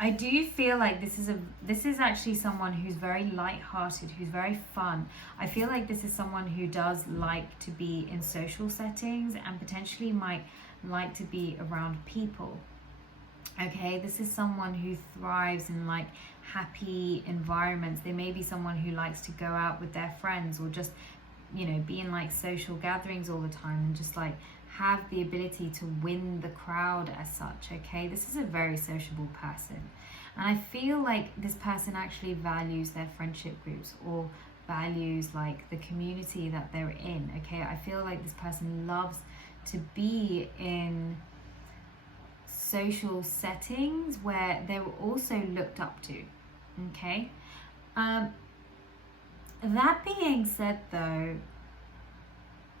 I do feel like this is actually someone who's very light-hearted, who's very fun. I feel like this is someone who does like to be in social settings and potentially might like to be around people. Okay, this is someone who thrives in like happy environments. They may be someone who likes to go out with their friends or just, you know, be in like social gatherings all the time and just like have the ability to win the crowd as such. Okay, this is a very sociable person, and I feel like this person actually values their friendship groups or values like the community that they're in. Okay, I feel like this person loves to be in social settings where they were also looked up to. Okay, that being said though,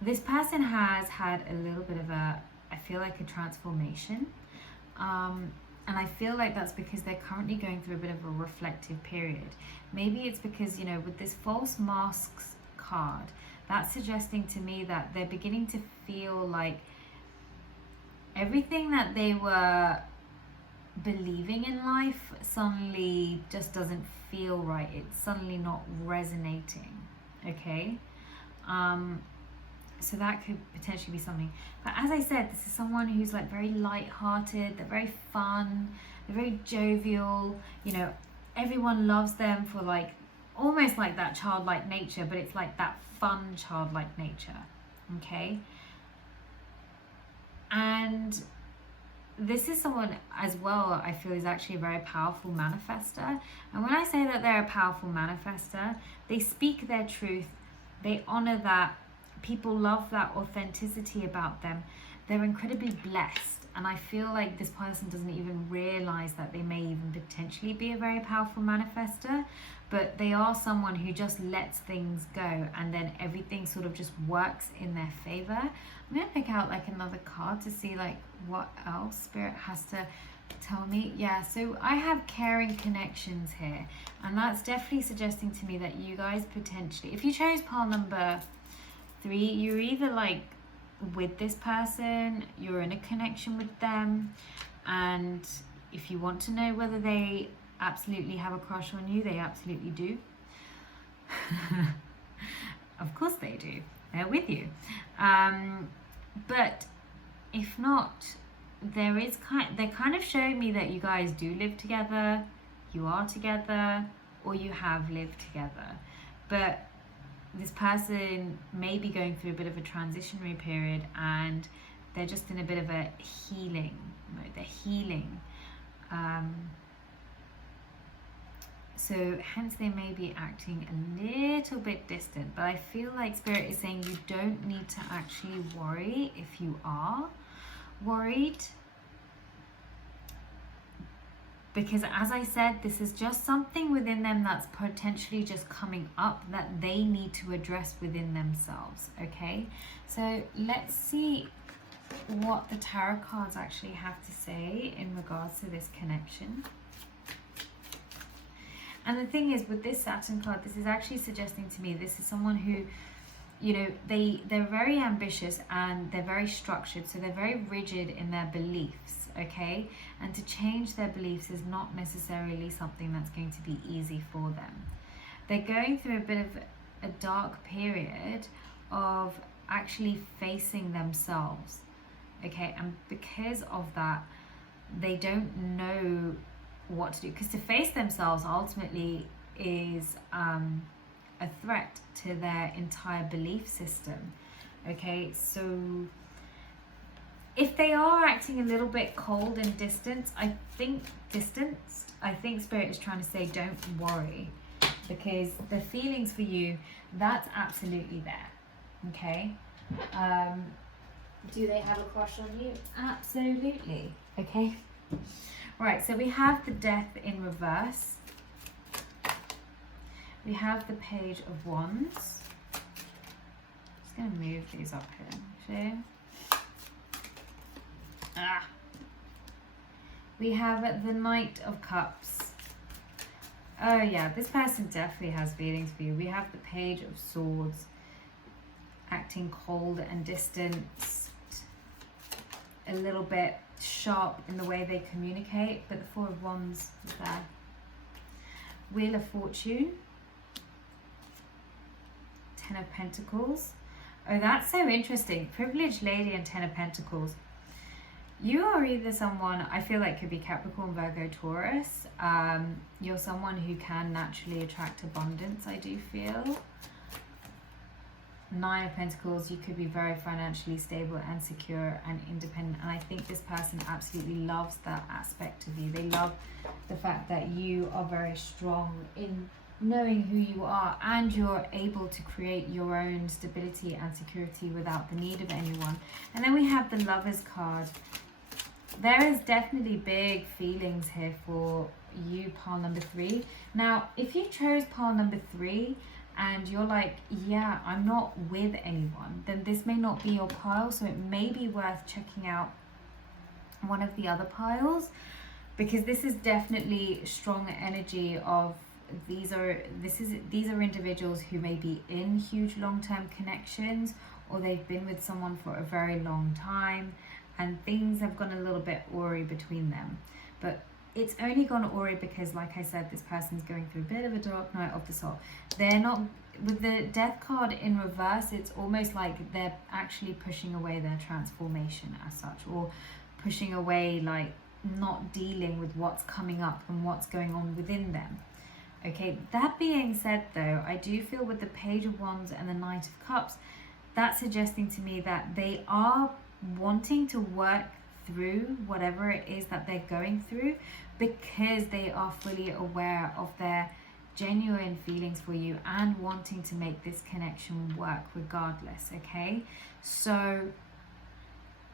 this person has had a little bit of a, I feel like a transformation, and I feel like that's because they're currently going through a bit of a reflective period. Maybe it's because, you know, with this false masks card, that's suggesting to me that they're beginning to feel like everything that they were believing in life suddenly just doesn't feel right. It's suddenly not resonating. Okay, so that could potentially be something. But as I said, this is someone who's like very light-hearted, they're very fun, they're very jovial, you know, everyone loves them for like almost like that childlike nature, but it's like that fun childlike nature. Okay, and this is someone as well, I feel, is actually a very powerful manifester. And when I say that they're a powerful manifester, they speak their truth, they honor that, people love that authenticity about them. They're incredibly blessed, and I feel like this person doesn't even realize that they may even potentially be a very powerful manifester, but they are someone who just lets things go and then everything sort of just works in their favor. I'm gonna pick out like another card to see like what else Spirit has to tell me. Yeah, so I have caring connections here, and that's definitely suggesting to me that you guys potentially, if you chose pile number 3, you're either like with this person, you're in a connection with them, and if you want to know whether they absolutely have a crush on you, they absolutely do. Of course they do, they're with you. But if not, they're kind of showing me that you guys do live together, you are together, or you have lived together. But this person may be going through a bit of a transitionary period, and they're just in a bit of a healing mode. They're healing. So hence they may be acting a little bit distant, but I feel like Spirit is saying you don't need to actually worry if you are worried, because as I said, this is just something within them that's potentially just coming up that they need to address within themselves. Okay, so let's see what the tarot cards actually have to say in regards to this connection. And the thing is, with this Saturn card, this is actually suggesting to me this is someone who, you know, they're very ambitious and they're very structured, so they're very rigid in their beliefs, okay? And to change their beliefs is not necessarily something that's going to be easy for them. They're going through a bit of a dark period of actually facing themselves, okay? And because of that, they don't know what to do, because to face themselves ultimately is a threat to their entire belief system. Okay, so if they are acting a little bit cold and distant, I think Spirit is trying to say don't worry, because the feelings for you, that's absolutely there. Okay, do they have a crush on you? Absolutely. Okay. Right, so we have the Death in reverse. We have the Page of Wands. going to move these up here. We have the Knight of Cups. Oh yeah, this person definitely has feelings for you. We have the Page of Swords, acting cold and distant, a little bit sharp in the way they communicate, but the Four of Wands is there. Wheel of Fortune, Ten of Pentacles. Oh, that's so interesting. Privileged Lady and Ten of Pentacles. You are either someone, I feel like could be Capricorn, Virgo, Taurus. You're someone who can naturally attract abundance, I do feel. Nine of Pentacles, you could be very financially stable and secure and independent. And I think this person absolutely loves that aspect of you. They love the fact that you are very strong in knowing who you are, and you're able to create your own stability and security without the need of anyone. And then we have the Lovers card. There is definitely big feelings here for you, pile number 3. Now, if you chose pile number 3 and you're like, yeah, I'm not with anyone, then this may not be your pile. So it may be worth checking out one of the other piles, because this is definitely strong energy of these are individuals who may be in huge long-term connections, or they've been with someone for a very long time, and things have gone a little bit awry between them. But it's only gone awry because, like I said, this person's going through a bit of a dark night of the soul. They're not, with the Death card in reverse, it's almost like they're actually pushing away their transformation as such, or pushing away, like not dealing with what's coming up and what's going on within them. Okay, that being said though, I do feel with the Page of Wands and the Knight of Cups, that's suggesting to me that they are wanting to work through whatever it is that they're going through, because they are fully aware of their genuine feelings for you and wanting to make this connection work regardless. Okay, so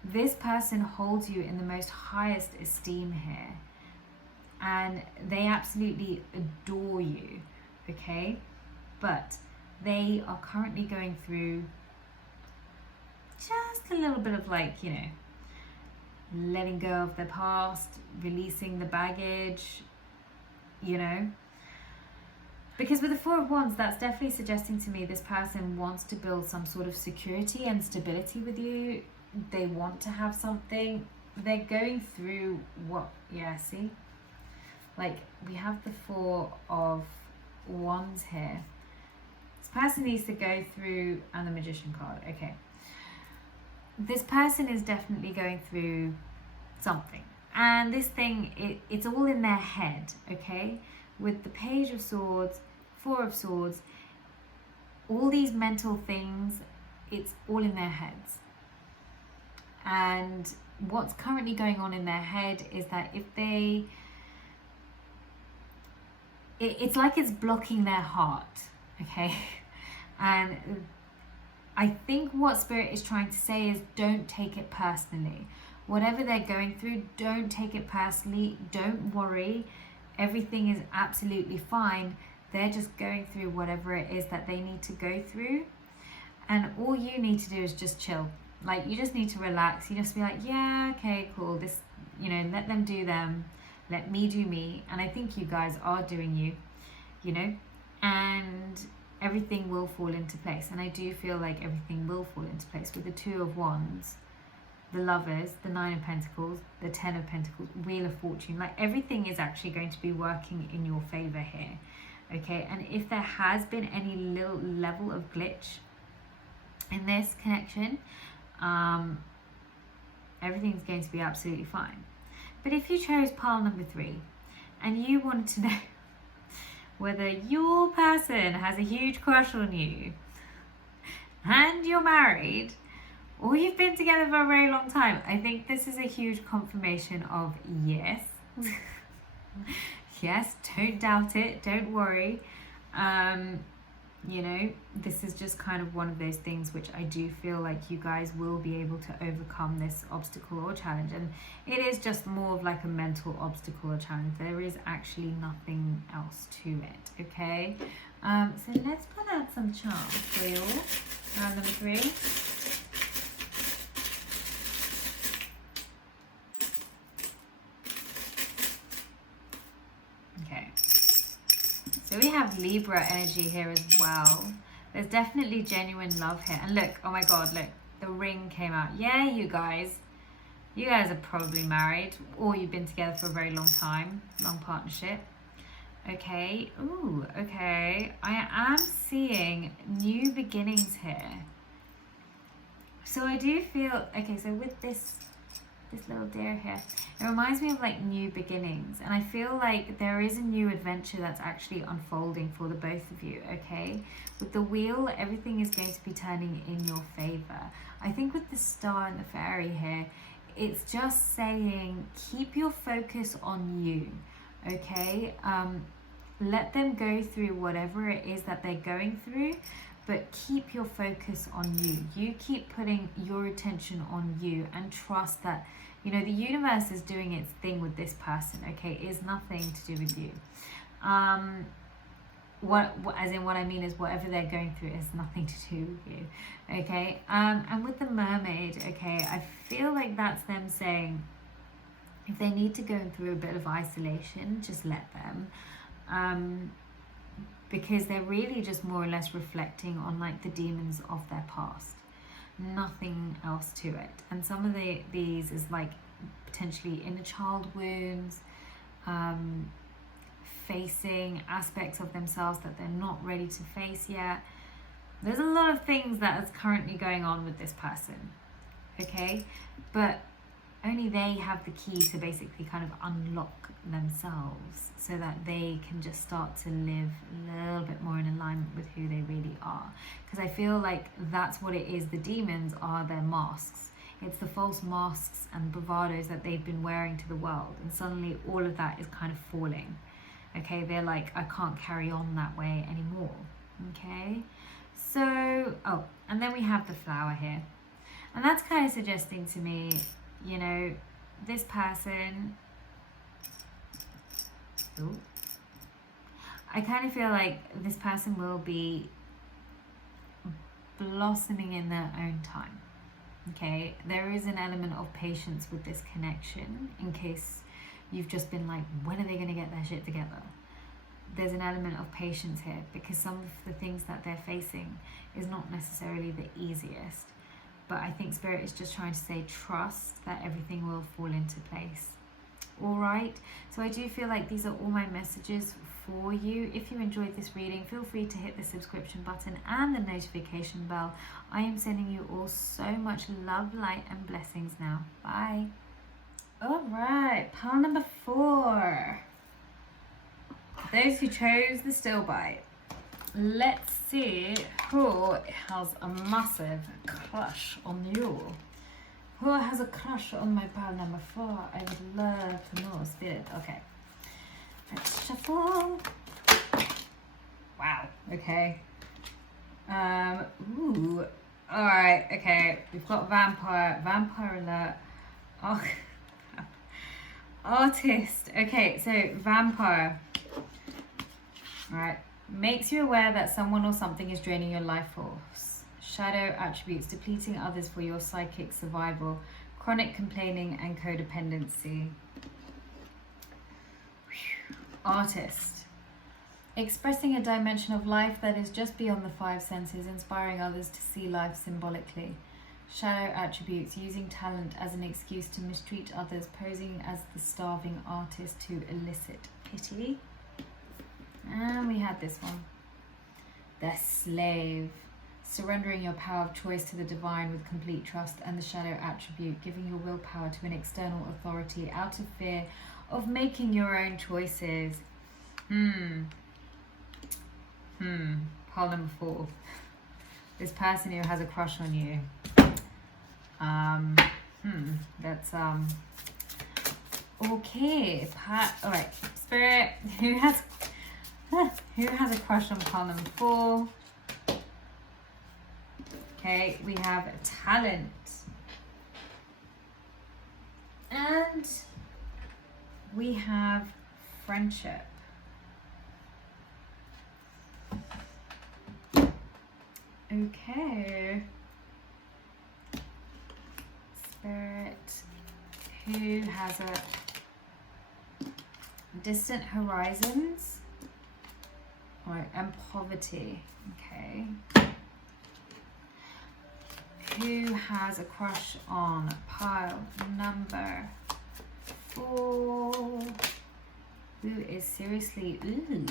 this person holds you in the most highest esteem here, and they absolutely adore you. Okay, but they are currently going through just a little bit of, like, you know, letting go of the past, releasing the baggage, you know, because with the Four of Wands, that's definitely suggesting to me this person wants to build some sort of security and stability with you. They want to have something. They're going through what, yeah, see, like we have the Four of Wands here. This person needs to go through, and the Magician card. Okay, this person is definitely going through something, and this thing, it's all in their head. Okay, with the Page of Swords, Four of Swords, all these mental things, it's all in their heads. And what's currently going on in their head is that if they, it's like it's blocking their heart. Okay, and I think what Spirit is trying to say is, don't take it personally. Whatever they're going through, don't take it personally. Don't worry. Everything is absolutely fine. They're just going through whatever it is that they need to go through. And all you need to do is just chill. Like, you just need to relax. You just be like, yeah, okay, cool. This, you know, let them do them. Let me do me. And I think you guys are doing you, you know, and everything will fall into place. And I do feel like everything will fall into place with the Two of Wands, the Lovers, the Nine of Pentacles, the Ten of Pentacles, Wheel of Fortune. Like, everything is actually going to be working in your favor here. Okay, and if there has been any little level of glitch in this connection, everything's going to be absolutely fine. But if you chose pile number 3 and you wanted to know whether your person has a huge crush on you and you're married, or you've been together for a very long time, I think this is a huge confirmation of yes. Yes, don't doubt it, don't worry. You know, this is just kind of one of those things which I do feel like you guys will be able to overcome this obstacle or challenge. And it is just more of like a mental obstacle or challenge. There is actually nothing else to it, okay? So let's pull out some charms for you all. Round number 3. Okay. So we have Libra energy here as well. There's definitely genuine love here. And look, oh my God, look, the ring came out. Yeah, you guys are probably married, or you've been together for a very long time, long partnership. Okay, ooh, okay. I am seeing new beginnings here. So I do feel, okay, so with this little deer here, it reminds me of like new beginnings, and I feel like there is a new adventure that's actually unfolding for the both of you. Okay, with the wheel, everything is going to be turning in your favor. I think with the star and the fairy here, it's just saying keep your focus on you. Okay, let them go through whatever it is that they're going through, but keep your focus on you. You keep putting your attention on you and trust that, you know, the universe is doing its thing with this person. Okay, it is nothing to do with you. What I mean is whatever they're going through is nothing to do with you. Okay, and with the mermaid, okay, I feel like that's them saying if they need to go through a bit of isolation, just let them. Because they're really just more or less reflecting on like the demons of their past, nothing else to it. And some of these is like potentially inner child wounds, facing aspects of themselves that they're not ready to face yet. There's a lot of things that is currently going on with this person, okay, but only they have the key to basically kind of unlock themselves so that they can just start to live a little bit more in alignment with who they really are. Because I feel like that's what it is. The demons are their masks. It's the false masks and bravados that they've been wearing to the world, and suddenly all of that is kind of falling. Okay, they're like, I can't carry on that way anymore. Okay, so, oh, and then we have the flower here, and that's kind of suggesting to me, you know, this person, ooh, I kind of feel like this person will be blossoming in their own time. Okay, there is an element of patience with this connection, in case you've just been like, when are they going to get their shit together? There's an element of patience here, because some of the things that they're facing is not necessarily the easiest. But I think Spirit is just trying to say trust that everything will fall into place. All right, so I do feel like these are all my messages for you. If you enjoyed this reading, feel free to hit the subscription button and the notification bell. I am sending you all so much love, light and blessings now. Bye. All right, pile number 4. Those who chose the Stillbite. Let's see who has a massive crush on you. Who has a crush on my pile number 4? I would love to know, Spirit. Okay. Let's shuffle. Wow. Okay. Ooh. Alright, okay. We've got vampire. Vampire alert. Oh. Artist. Okay, so vampire. Alright. Makes you aware that someone or something is draining your life force. Shadow attributes, depleting others for your psychic survival. Chronic complaining and codependency. Whew. Artist. Expressing a dimension of life that is just beyond the 5 senses, inspiring others to see life symbolically. Shadow attributes, using talent as an excuse to mistreat others, posing as the starving artist to elicit pity. And we had this one. The slave. Surrendering your power of choice to the divine with complete trust, and the shadow attribute, giving your willpower to an external authority out of fear of making your own choices. Pile number 4. This person who has a crush on you. That's okay. All right, Spirit. Who has a crush on pile number 4? Okay, we have talent. And we have friendship. Okay. Spirit, who has a distant horizons and poverty. Okay. Who has a crush on pile number 4? Who is seriously, ooh,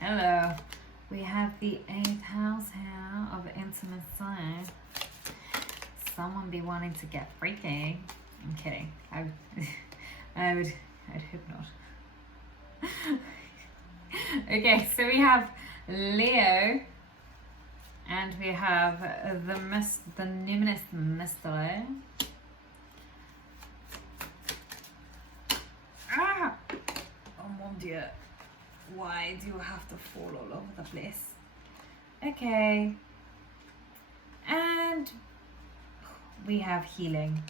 hello. We have the 8th house here of intimacy. Someone be wanting to get freaky. I'm kidding. I'd hope not. Okay, so we have Leo, and we have the Numinous mystery. Ah! Oh mon dieu. Why do you have to fall all over the place? Okay. And we have healing.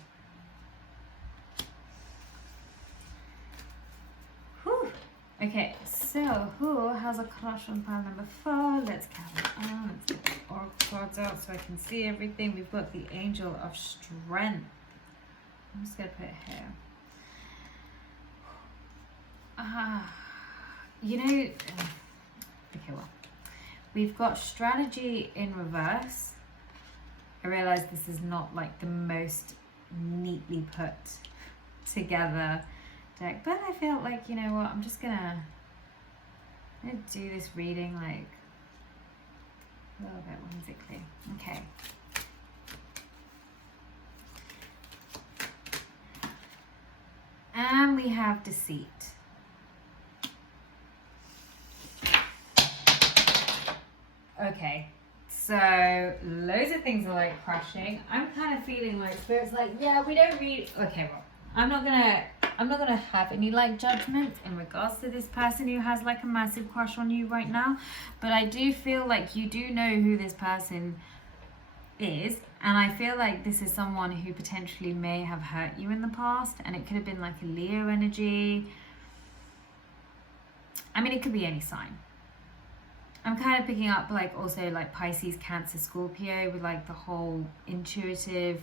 Whew. Okay, so who has a crush on pile number 4? Let's count it on. Let's get the oracle cards out so I can see everything. We've got the Angel of Strength. I'm just going to put it here. You know, okay, well, we've got strategy in reverse. I realize this is not like the most neatly put together deck, but I felt like, you know what, I'm gonna do this reading like a little bit whimsically. Okay. And we have deceit. Okay, so loads of things are like crashing. I'm kind of feeling like Spirit's like, yeah, we don't read. Okay, well, I'm not gonna have any like judgment in regards to this person who has like a massive crush on you right now, but I do feel like you do know who this person is, and I feel like this is someone who potentially may have hurt you in the past, and it could have been like a Leo energy. I mean, it could be any sign. I'm kind of picking up like also like Pisces, Cancer, Scorpio with like the whole intuitive,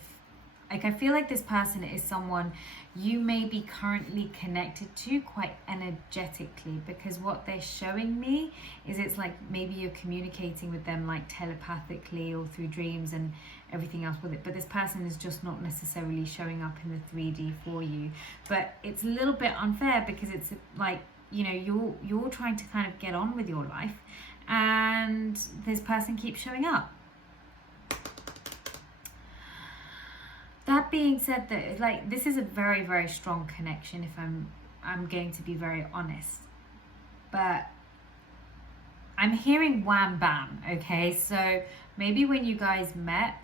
like I feel like this person is someone you may be currently connected to quite energetically, because what they're showing me is it's like maybe you're communicating with them like telepathically or through dreams and everything else with it, but this person is just not necessarily showing up in the 3D for you. But it's a little bit unfair because it's like, you know, you're trying to kind of get on with your life, and this person keeps showing up. That being said, though, like this is a very, very strong connection if I'm going to be very honest. But I'm hearing wham bam, okay? So maybe when you guys met,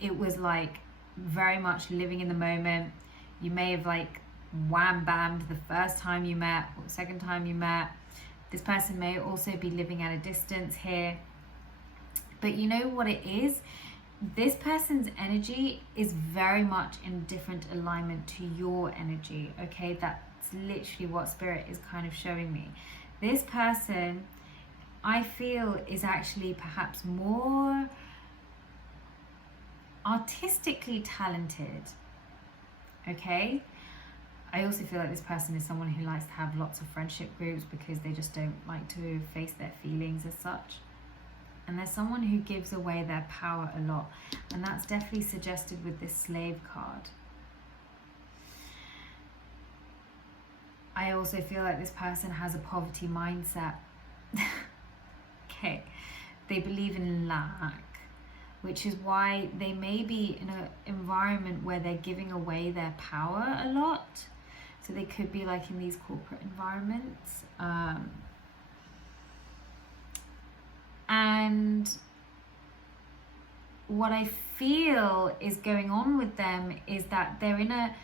it was like very much living in the moment. You may have like wham bammed the first time you met or the second time you met. This person may also be living at a distance here. But you know what it is? This person's energy is very much in different alignment to your energy, okay? That's literally what Spirit is kind of showing me. This person, I feel, is actually perhaps more artistically talented, okay? I also feel like this person is someone who likes to have lots of friendship groups because they just don't like to face their feelings as such. And there's someone who gives away their power a lot. And that's definitely suggested with this Slave card. I also feel like this person has a poverty mindset. Okay. They believe in lack, which is why they may be in an environment where they're giving away their power a lot. So they could be like in these corporate environments. And what I feel is going on with them is that they're in a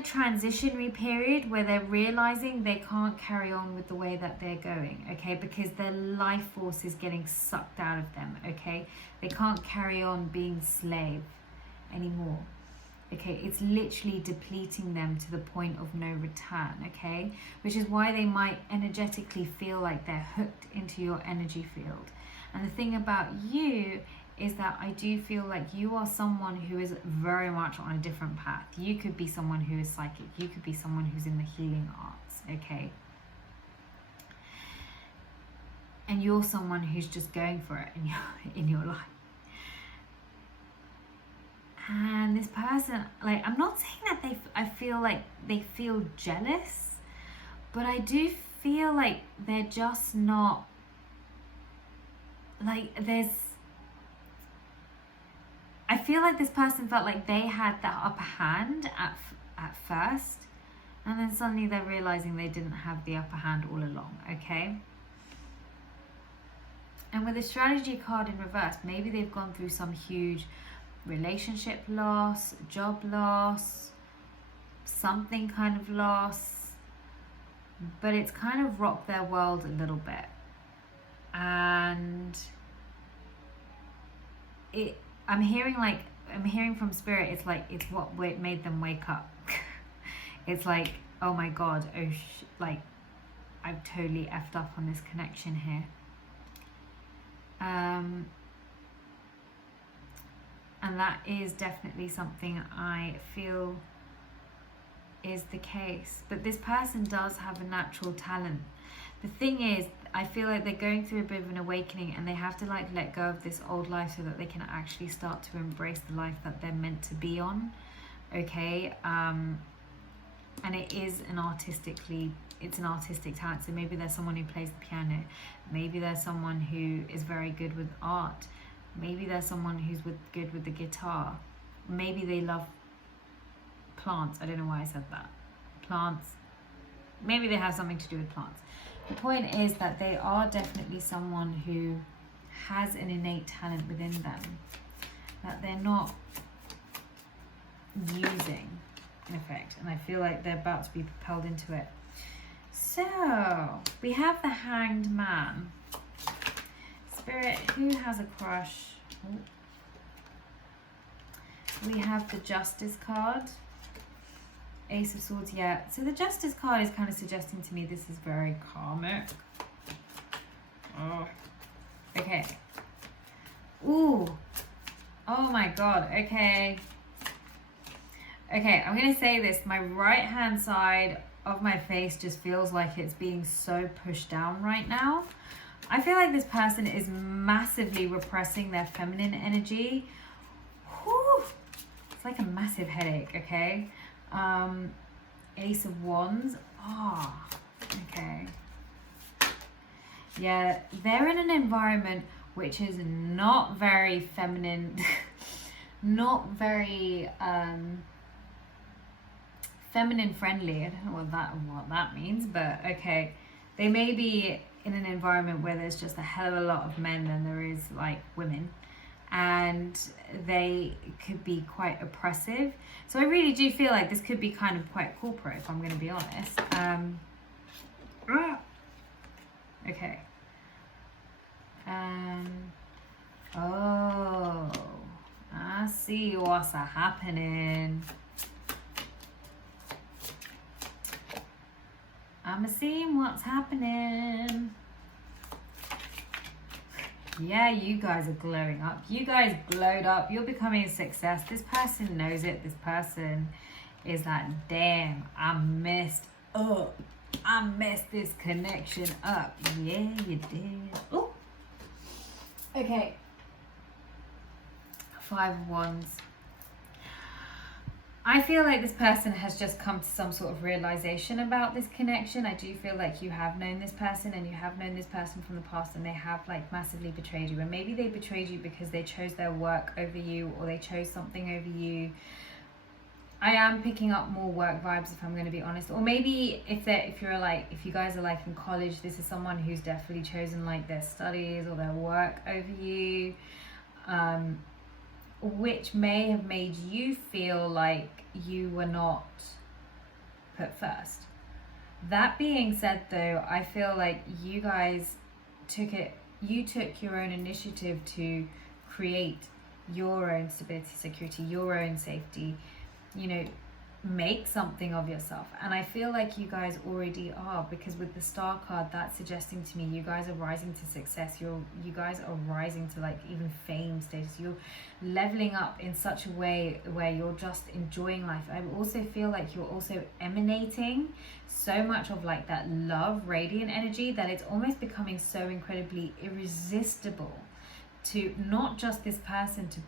transitionary period where they're realizing they can't carry on with the way that they're going, okay? Because their life force is getting sucked out of them, okay? They can't carry on being slave anymore. Okay, it's literally depleting them to the point of no return, okay? Which is why they might energetically feel like they're hooked into your energy field. And the thing about you is that I do feel like you are someone who is very much on a different path. You could be someone who is psychic. You could be someone who's in the healing arts, okay? And you're someone who's just going for it in your life. And this person, like, I'm not saying that I feel like they feel jealous, but I do feel like they're just not, like, I feel like this person felt like they had the upper hand at first, and then suddenly they're realizing they didn't have the upper hand all along, okay? And with the strategy card in reverse, maybe they've gone through some huge relationship loss, job loss, something kind of loss, but it's kind of rocked their world a little bit. And I'm hearing from spirit, it's like, it's what made them wake up. It's like, oh my God, like, I've totally effed up on this connection here. And that is definitely something I feel is the case. But this person does have a natural talent. The thing is, I feel like they're going through a bit of an awakening, and they have to like let go of this old life so that they can actually start to embrace the life that they're meant to be on. Okay, and it is it's an artistic talent. So maybe there's someone who plays the piano, maybe there's someone who is very good with art, maybe there's someone who's good with the guitar, maybe they love plants. I don't know why I said that. Plants, maybe they have something to do with plants. The point is that they are definitely someone who has an innate talent within them that they're not using, in effect. And I feel like they're about to be propelled into it. So, we have the Hanged Man. Spirit, who has a crush? Oh. We have the Justice card. Ace of Swords, yeah. So the Justice card is kind of suggesting to me this is very karmic. Oh. Okay. Ooh. Oh my God. Okay. Okay, I'm going to say this. My right hand side of my face just feels like it's being so pushed down right now. I feel like this person is massively repressing their feminine energy. Whew. It's like a massive headache, okay? Ace of Wands. Oh, okay. Yeah, they're in an environment which is not very feminine, not very feminine friendly. I don't know what that means, but okay. They may be in an environment where there's just a hell of a lot of men than there is like women, and they could be quite oppressive. So I really do feel like this could be kind of quite corporate, if I'm going to be honest. Okay. Oh, I see what's happening. I'm seeing what's happening. Yeah, you guys are glowing up. You guys glowed up. You're becoming a success. This person knows it. This person is like, damn, I messed up. I messed this connection up. Yeah, you did. Oh. Okay. 5 of Wands. I feel like this person has just come to some sort of realization about this connection. I do feel like you have known this person, and you have known this person from the past, and they have like massively betrayed you. And maybe they betrayed you because they chose their work over you, or they chose something over you. I am picking up more work vibes, if I'm going to be honest. Or maybe if you guys are like in college, this is someone who's definitely chosen like their studies or their work over you. Which may have made you feel like you were not put first. That being said though, I feel like you guys took your own initiative to create your own stability, security, your own safety. You know, make something of yourself. And I feel like you guys already are, because with the star card, that's suggesting to me you guys are rising to success. You guys are rising to like even fame status. You're leveling up in such a way where you're just enjoying life. I also feel like you're also emanating so much of like that love, radiant energy, that it's almost becoming so incredibly irresistible to not just this person, to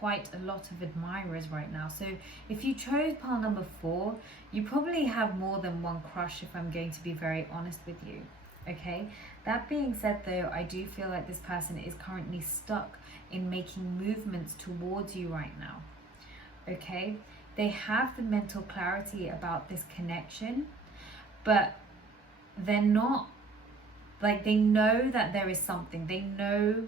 quite a lot of admirers right now. So if you chose pile number 4, you probably have more than one crush, if I'm going to be very honest with you. Okay, that being said though, I do feel like this person is currently stuck in making movements towards you right now. Okay, they have the mental clarity about this connection, but they're not, like, they know that there is something, they know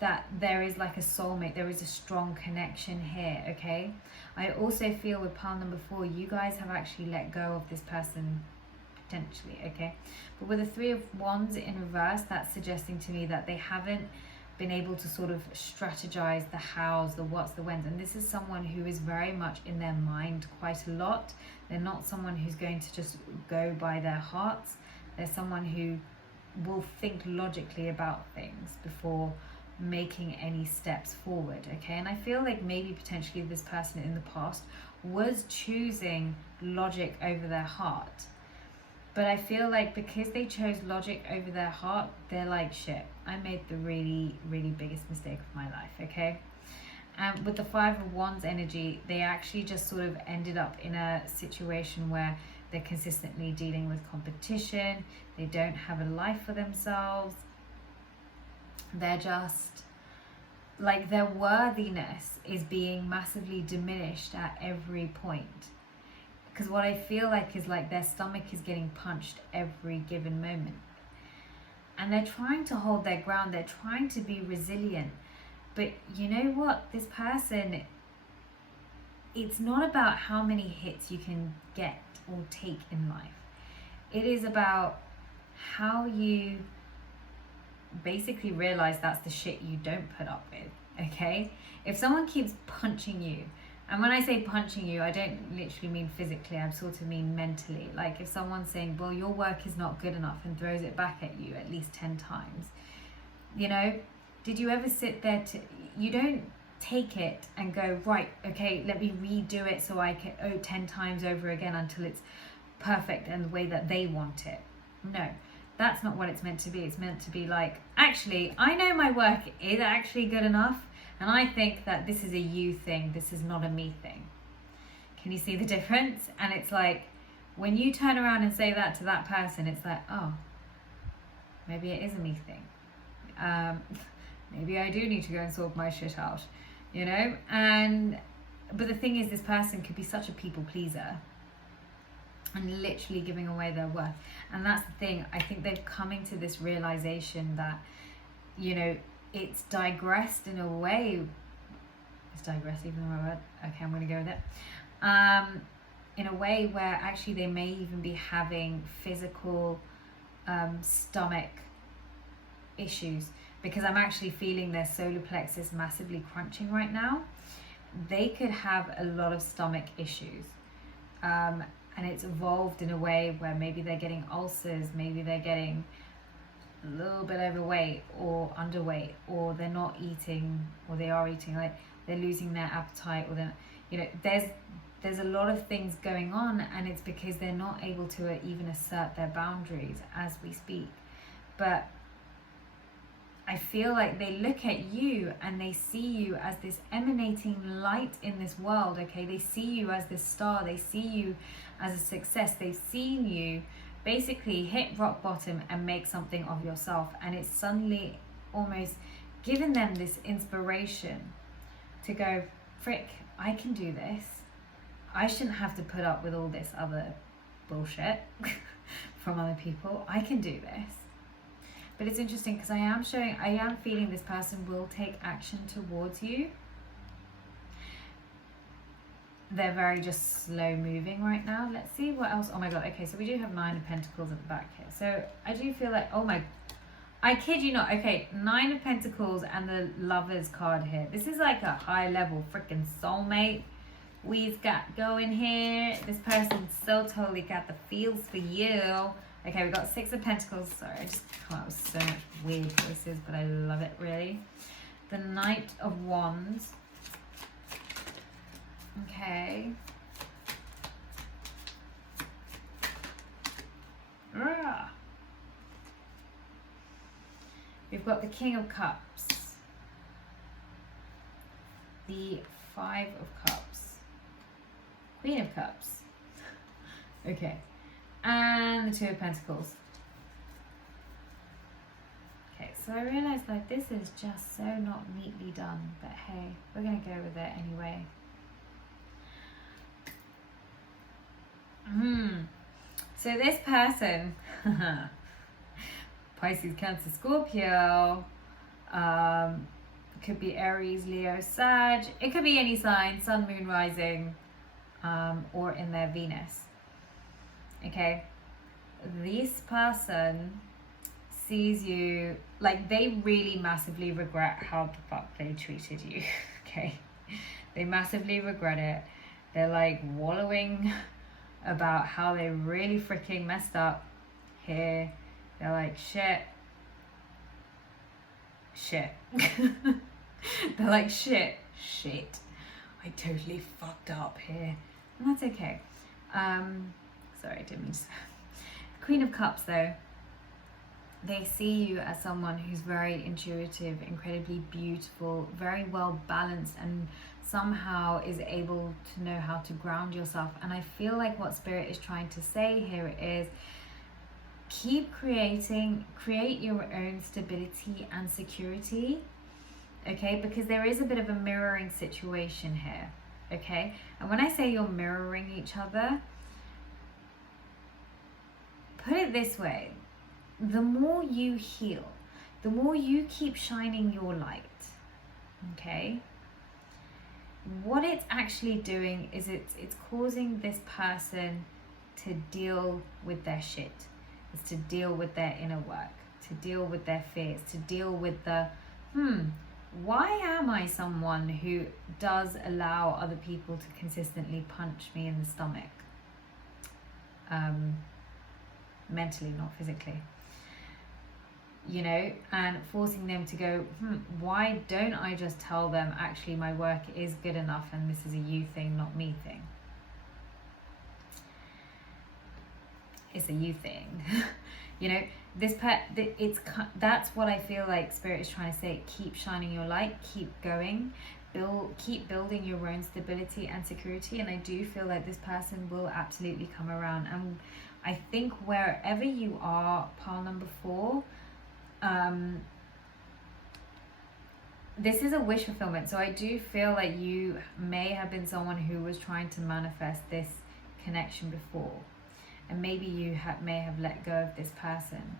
that there is like a soulmate, there is a strong connection here. Okay, I also feel with pile number 4, you guys have actually let go of this person potentially. Okay, but with the 3 of Wands in reverse, that's suggesting to me that they haven't been able to sort of strategize the hows, the what's, the whens. And this is someone who is very much in their mind quite a lot. They're not someone who's going to just go by their hearts. They're someone who will think logically about things before making any steps forward. Okay, and I feel like maybe potentially this person in the past was choosing logic over their heart, but I feel like because they chose logic over their heart, they're like, shit, I made the really biggest mistake of my life. Okay, and with the 5 of Wands energy, they actually just sort of ended up in a situation where they're consistently dealing with competition. They don't have a life for themselves. They're just like, their worthiness is being massively diminished at every point, because what I feel like is like their stomach is getting punched every given moment, and they're trying to hold their ground, they're trying to be resilient. But you know what, this person, it's not about how many hits you can get or take in life. It is about how you basically realize that's the shit you don't put up with. Okay, if someone keeps punching you, and when I say punching you, I don't literally mean physically, I sort of mean mentally. Like if someone's saying, well, your work is not good enough, and throws it back at you at least 10 times, you know, did you ever sit there to, you don't take it and go, right, okay, let me redo it so I can 10 times over again until it's perfect and the way that they want it. No, that's not what it's meant to be. It's meant to be like, actually, I know my work is actually good enough, and I think that this is a you thing, this is not a me thing. Can you see the difference? And it's like, when you turn around and say that to that person, it's like, oh, maybe it is a me thing. Maybe I do need to go and sort my shit out, you know? But the thing is, this person could be such a people pleaser and literally giving away their worth. And that's the thing, I think they're coming to this realization that, you know, it's digressed in a way. Is digress even the right word? Okay, I'm going to go with it. In a way where actually they may even be having physical stomach issues, because I'm actually feeling their solar plexus massively crunching right now. They could have a lot of stomach issues. And it's evolved in a way where maybe they're getting ulcers, maybe they're getting a little bit overweight or underweight, or they're not eating, or they are eating, like they're losing their appetite, or they're, you know, there's a lot of things going on, and it's because they're not able to even assert their boundaries as we speak. But I feel like they look at you and they see you as this emanating light in this world. Okay, they see you as this star, they see you as a success, they've seen you basically hit rock bottom and make something of yourself, and it's suddenly almost given them this inspiration to go, frick, I can do this. I shouldn't have to put up with all this other bullshit from other people. I can do this. But it's interesting because I am feeling this person will take action towards you. They're very just slow moving right now. Let's see what else. Oh my god, okay, so we do have 9 of Pentacles at the back here. So I do feel like, oh my, I kid you not. Okay, 9 of Pentacles and the Lovers card here. This is like a high level freaking soulmate. we've got going here. This person so totally got the feels for you. Okay, we got Six of Pentacles. Sorry, I just come out with so much weird choices, but I love it really. The Knight of Wands. Okay. We've got the King of Cups. The Five of Cups. Queen of Cups. Okay. And the Two of Pentacles. Okay, so I realised like this is just so not neatly done, but hey, we're going to go with it anyway. So this person, Pisces, Cancer, Scorpio, could be Aries, Leo, Sag. It could be any sign, Sun, Moon, Rising, or in their Venus. Okay, this person sees you like they really massively regret how the fuck they treated you. Okay, they massively regret it. They're like wallowing about how they really freaking messed up here. They're like, shit. They're like, shit. I totally fucked up here. And that's okay. Sorry, I didn't mean to say. Queen of Cups though, they see you as someone who's very intuitive, incredibly beautiful, very well balanced, and somehow is able to know how to ground yourself. And I feel like what Spirit is trying to say here is keep create your own stability and security, okay? Because there is a bit of a mirroring situation here, okay? And when I say you're mirroring each other, put it this way, the more you heal, the more you keep shining your light, okay? What it's actually doing is it's causing this person to deal with their shit. It's to deal with their inner work, to deal with their fears, to deal with the, why am I someone who does allow other people to consistently punch me in the stomach? Mentally, not physically. You know, and forcing them to go, why don't I just tell them actually my work is good enough and this is a you thing, not me thing? It's a you thing. You know, that's what I feel like Spirit is trying to say. Keep shining your light, keep going, keep building your own stability and security. And I do feel like this person will absolutely come around. And I think wherever you are, pile number 4, this is a wish fulfillment. So I do feel like you may have been someone who was trying to manifest this connection before, and maybe you may have let go of this person.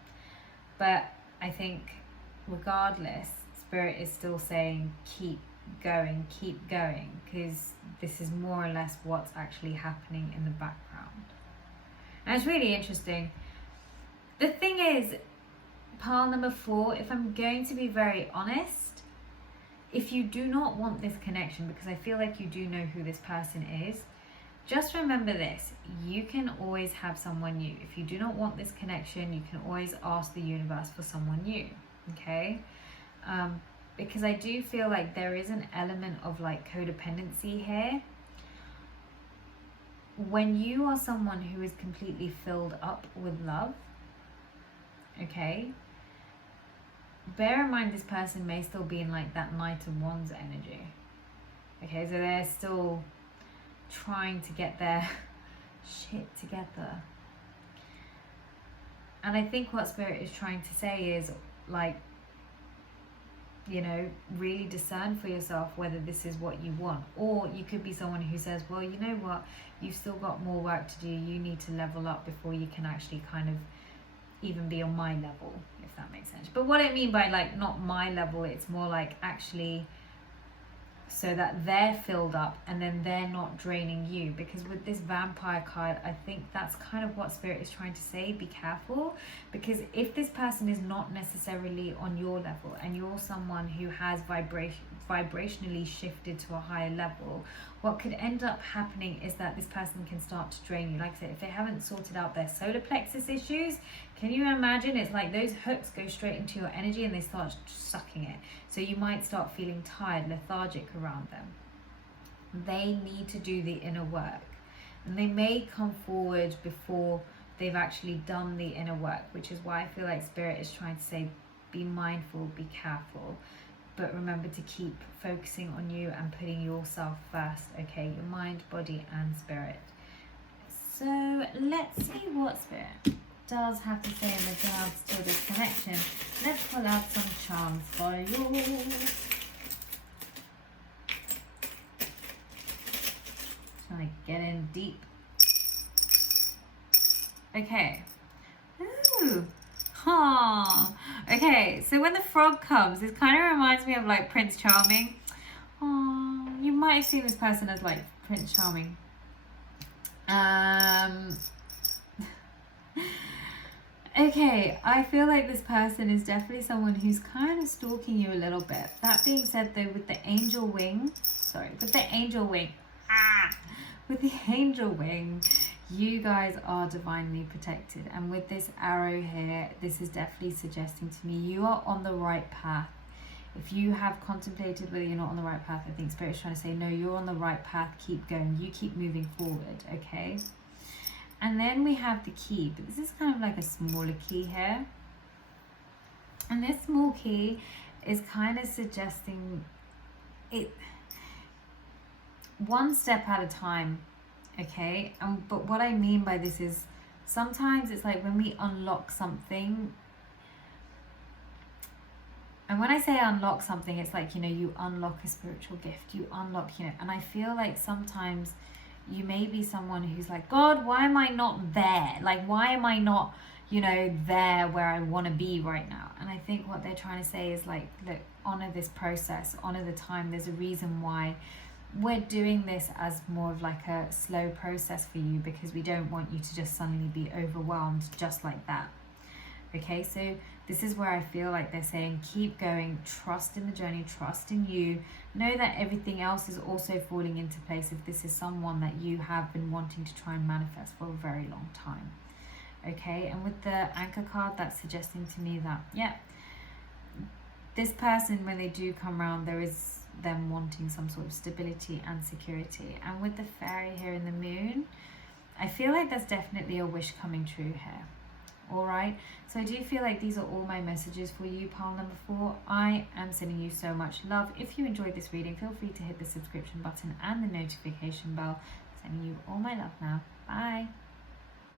But I think regardless, Spirit is still saying keep going, because this is more or less what's actually happening in the background. And it's really interesting. The thing is, pile number 4, if I'm going to be very honest, if you do not want this connection, because I feel like you do know who this person is, just remember this: you can always have someone new. If you do not want this connection, you can always ask the universe for someone new, okay? Because I do feel like there is an element of like codependency here. When you are someone who is completely filled up with love, okay, bear in mind this person may still be in like that Knight of Wands energy. Okay, so they're still trying to get their shit together. And I think what Spirit is trying to say is like, you know, really discern for yourself whether this is what you want. Or you could be someone who says, well, you know what, you've still got more work to do, you need to level up before you can actually kind of even be on my level, if that makes sense. But what I mean by like not my level, it's more like actually so that they're filled up and then they're not draining you. Because with this Vampire card, I think that's kind of what Spirit is trying to say. Be careful, because if this person is not necessarily on your level and you're someone who has vibrationally shifted to a higher level, what could end up happening is that this person can start to drain you. Like I said, if they haven't sorted out their solar plexus issues, can you imagine? It's like those hooks go straight into your energy and they start sucking it. So you might start feeling tired, lethargic around them. They need to do the inner work, and they may come forward before they've actually done the inner work, which is why I feel like Spirit is trying to say, be mindful, be careful, but remember to keep focusing on you and putting yourself first, okay? Your mind, body, and spirit. So let's see what Spirit does have to say in regards to this connection. Let's pull out some charms for you. Trying to get in deep. Okay. Ooh. Huh. Okay, so when the frog comes, this kind of reminds me of like Prince Charming. Oh, you might have seen this person as like Prince Charming. Okay, I feel like this person is definitely someone who's kind of stalking you a little bit. That being said though, with the angel wing, with the angel wing, you guys are divinely protected. And with this arrow here, this is definitely suggesting to me you are on the right path. If you have contemplated whether you're not on the right path, I think Spirit's trying to say, no, you're on the right path. Keep going. You keep moving forward, okay? And then we have the key, but this is kind of like a smaller key here. And this small key is kind of suggesting it one step at a time. Okay, but what I mean by this is sometimes it's like when we unlock something, and when I say unlock something, it's like, you know, you unlock a spiritual gift, you unlock, you know, and I feel like sometimes you may be someone who's like, God, why am I not there? Like, why am I not, you know, there where I want to be right now? And I think what they're trying to say is like, look, honor this process, honor the time. There's a reason why we're doing this as more of like a slow process for you, because we don't want you to just suddenly be overwhelmed just like that. Okay, so this is where I feel like they're saying keep going, trust in the journey, trust in you, know that everything else is also falling into place if this is someone that you have been wanting to try and manifest for a very long time. Okay, and with the anchor card, that's suggesting to me that, yeah, this person, when they do come around, there is them wanting some sort of stability and security. And with the fairy here in the moon, I feel like that's definitely a wish coming true here. All right, so I do feel like these are all my messages for you, pile number 4. I am sending you so much love. If you enjoyed this reading, feel free to hit the subscription button and the notification bell. Sending you all my love now. Bye.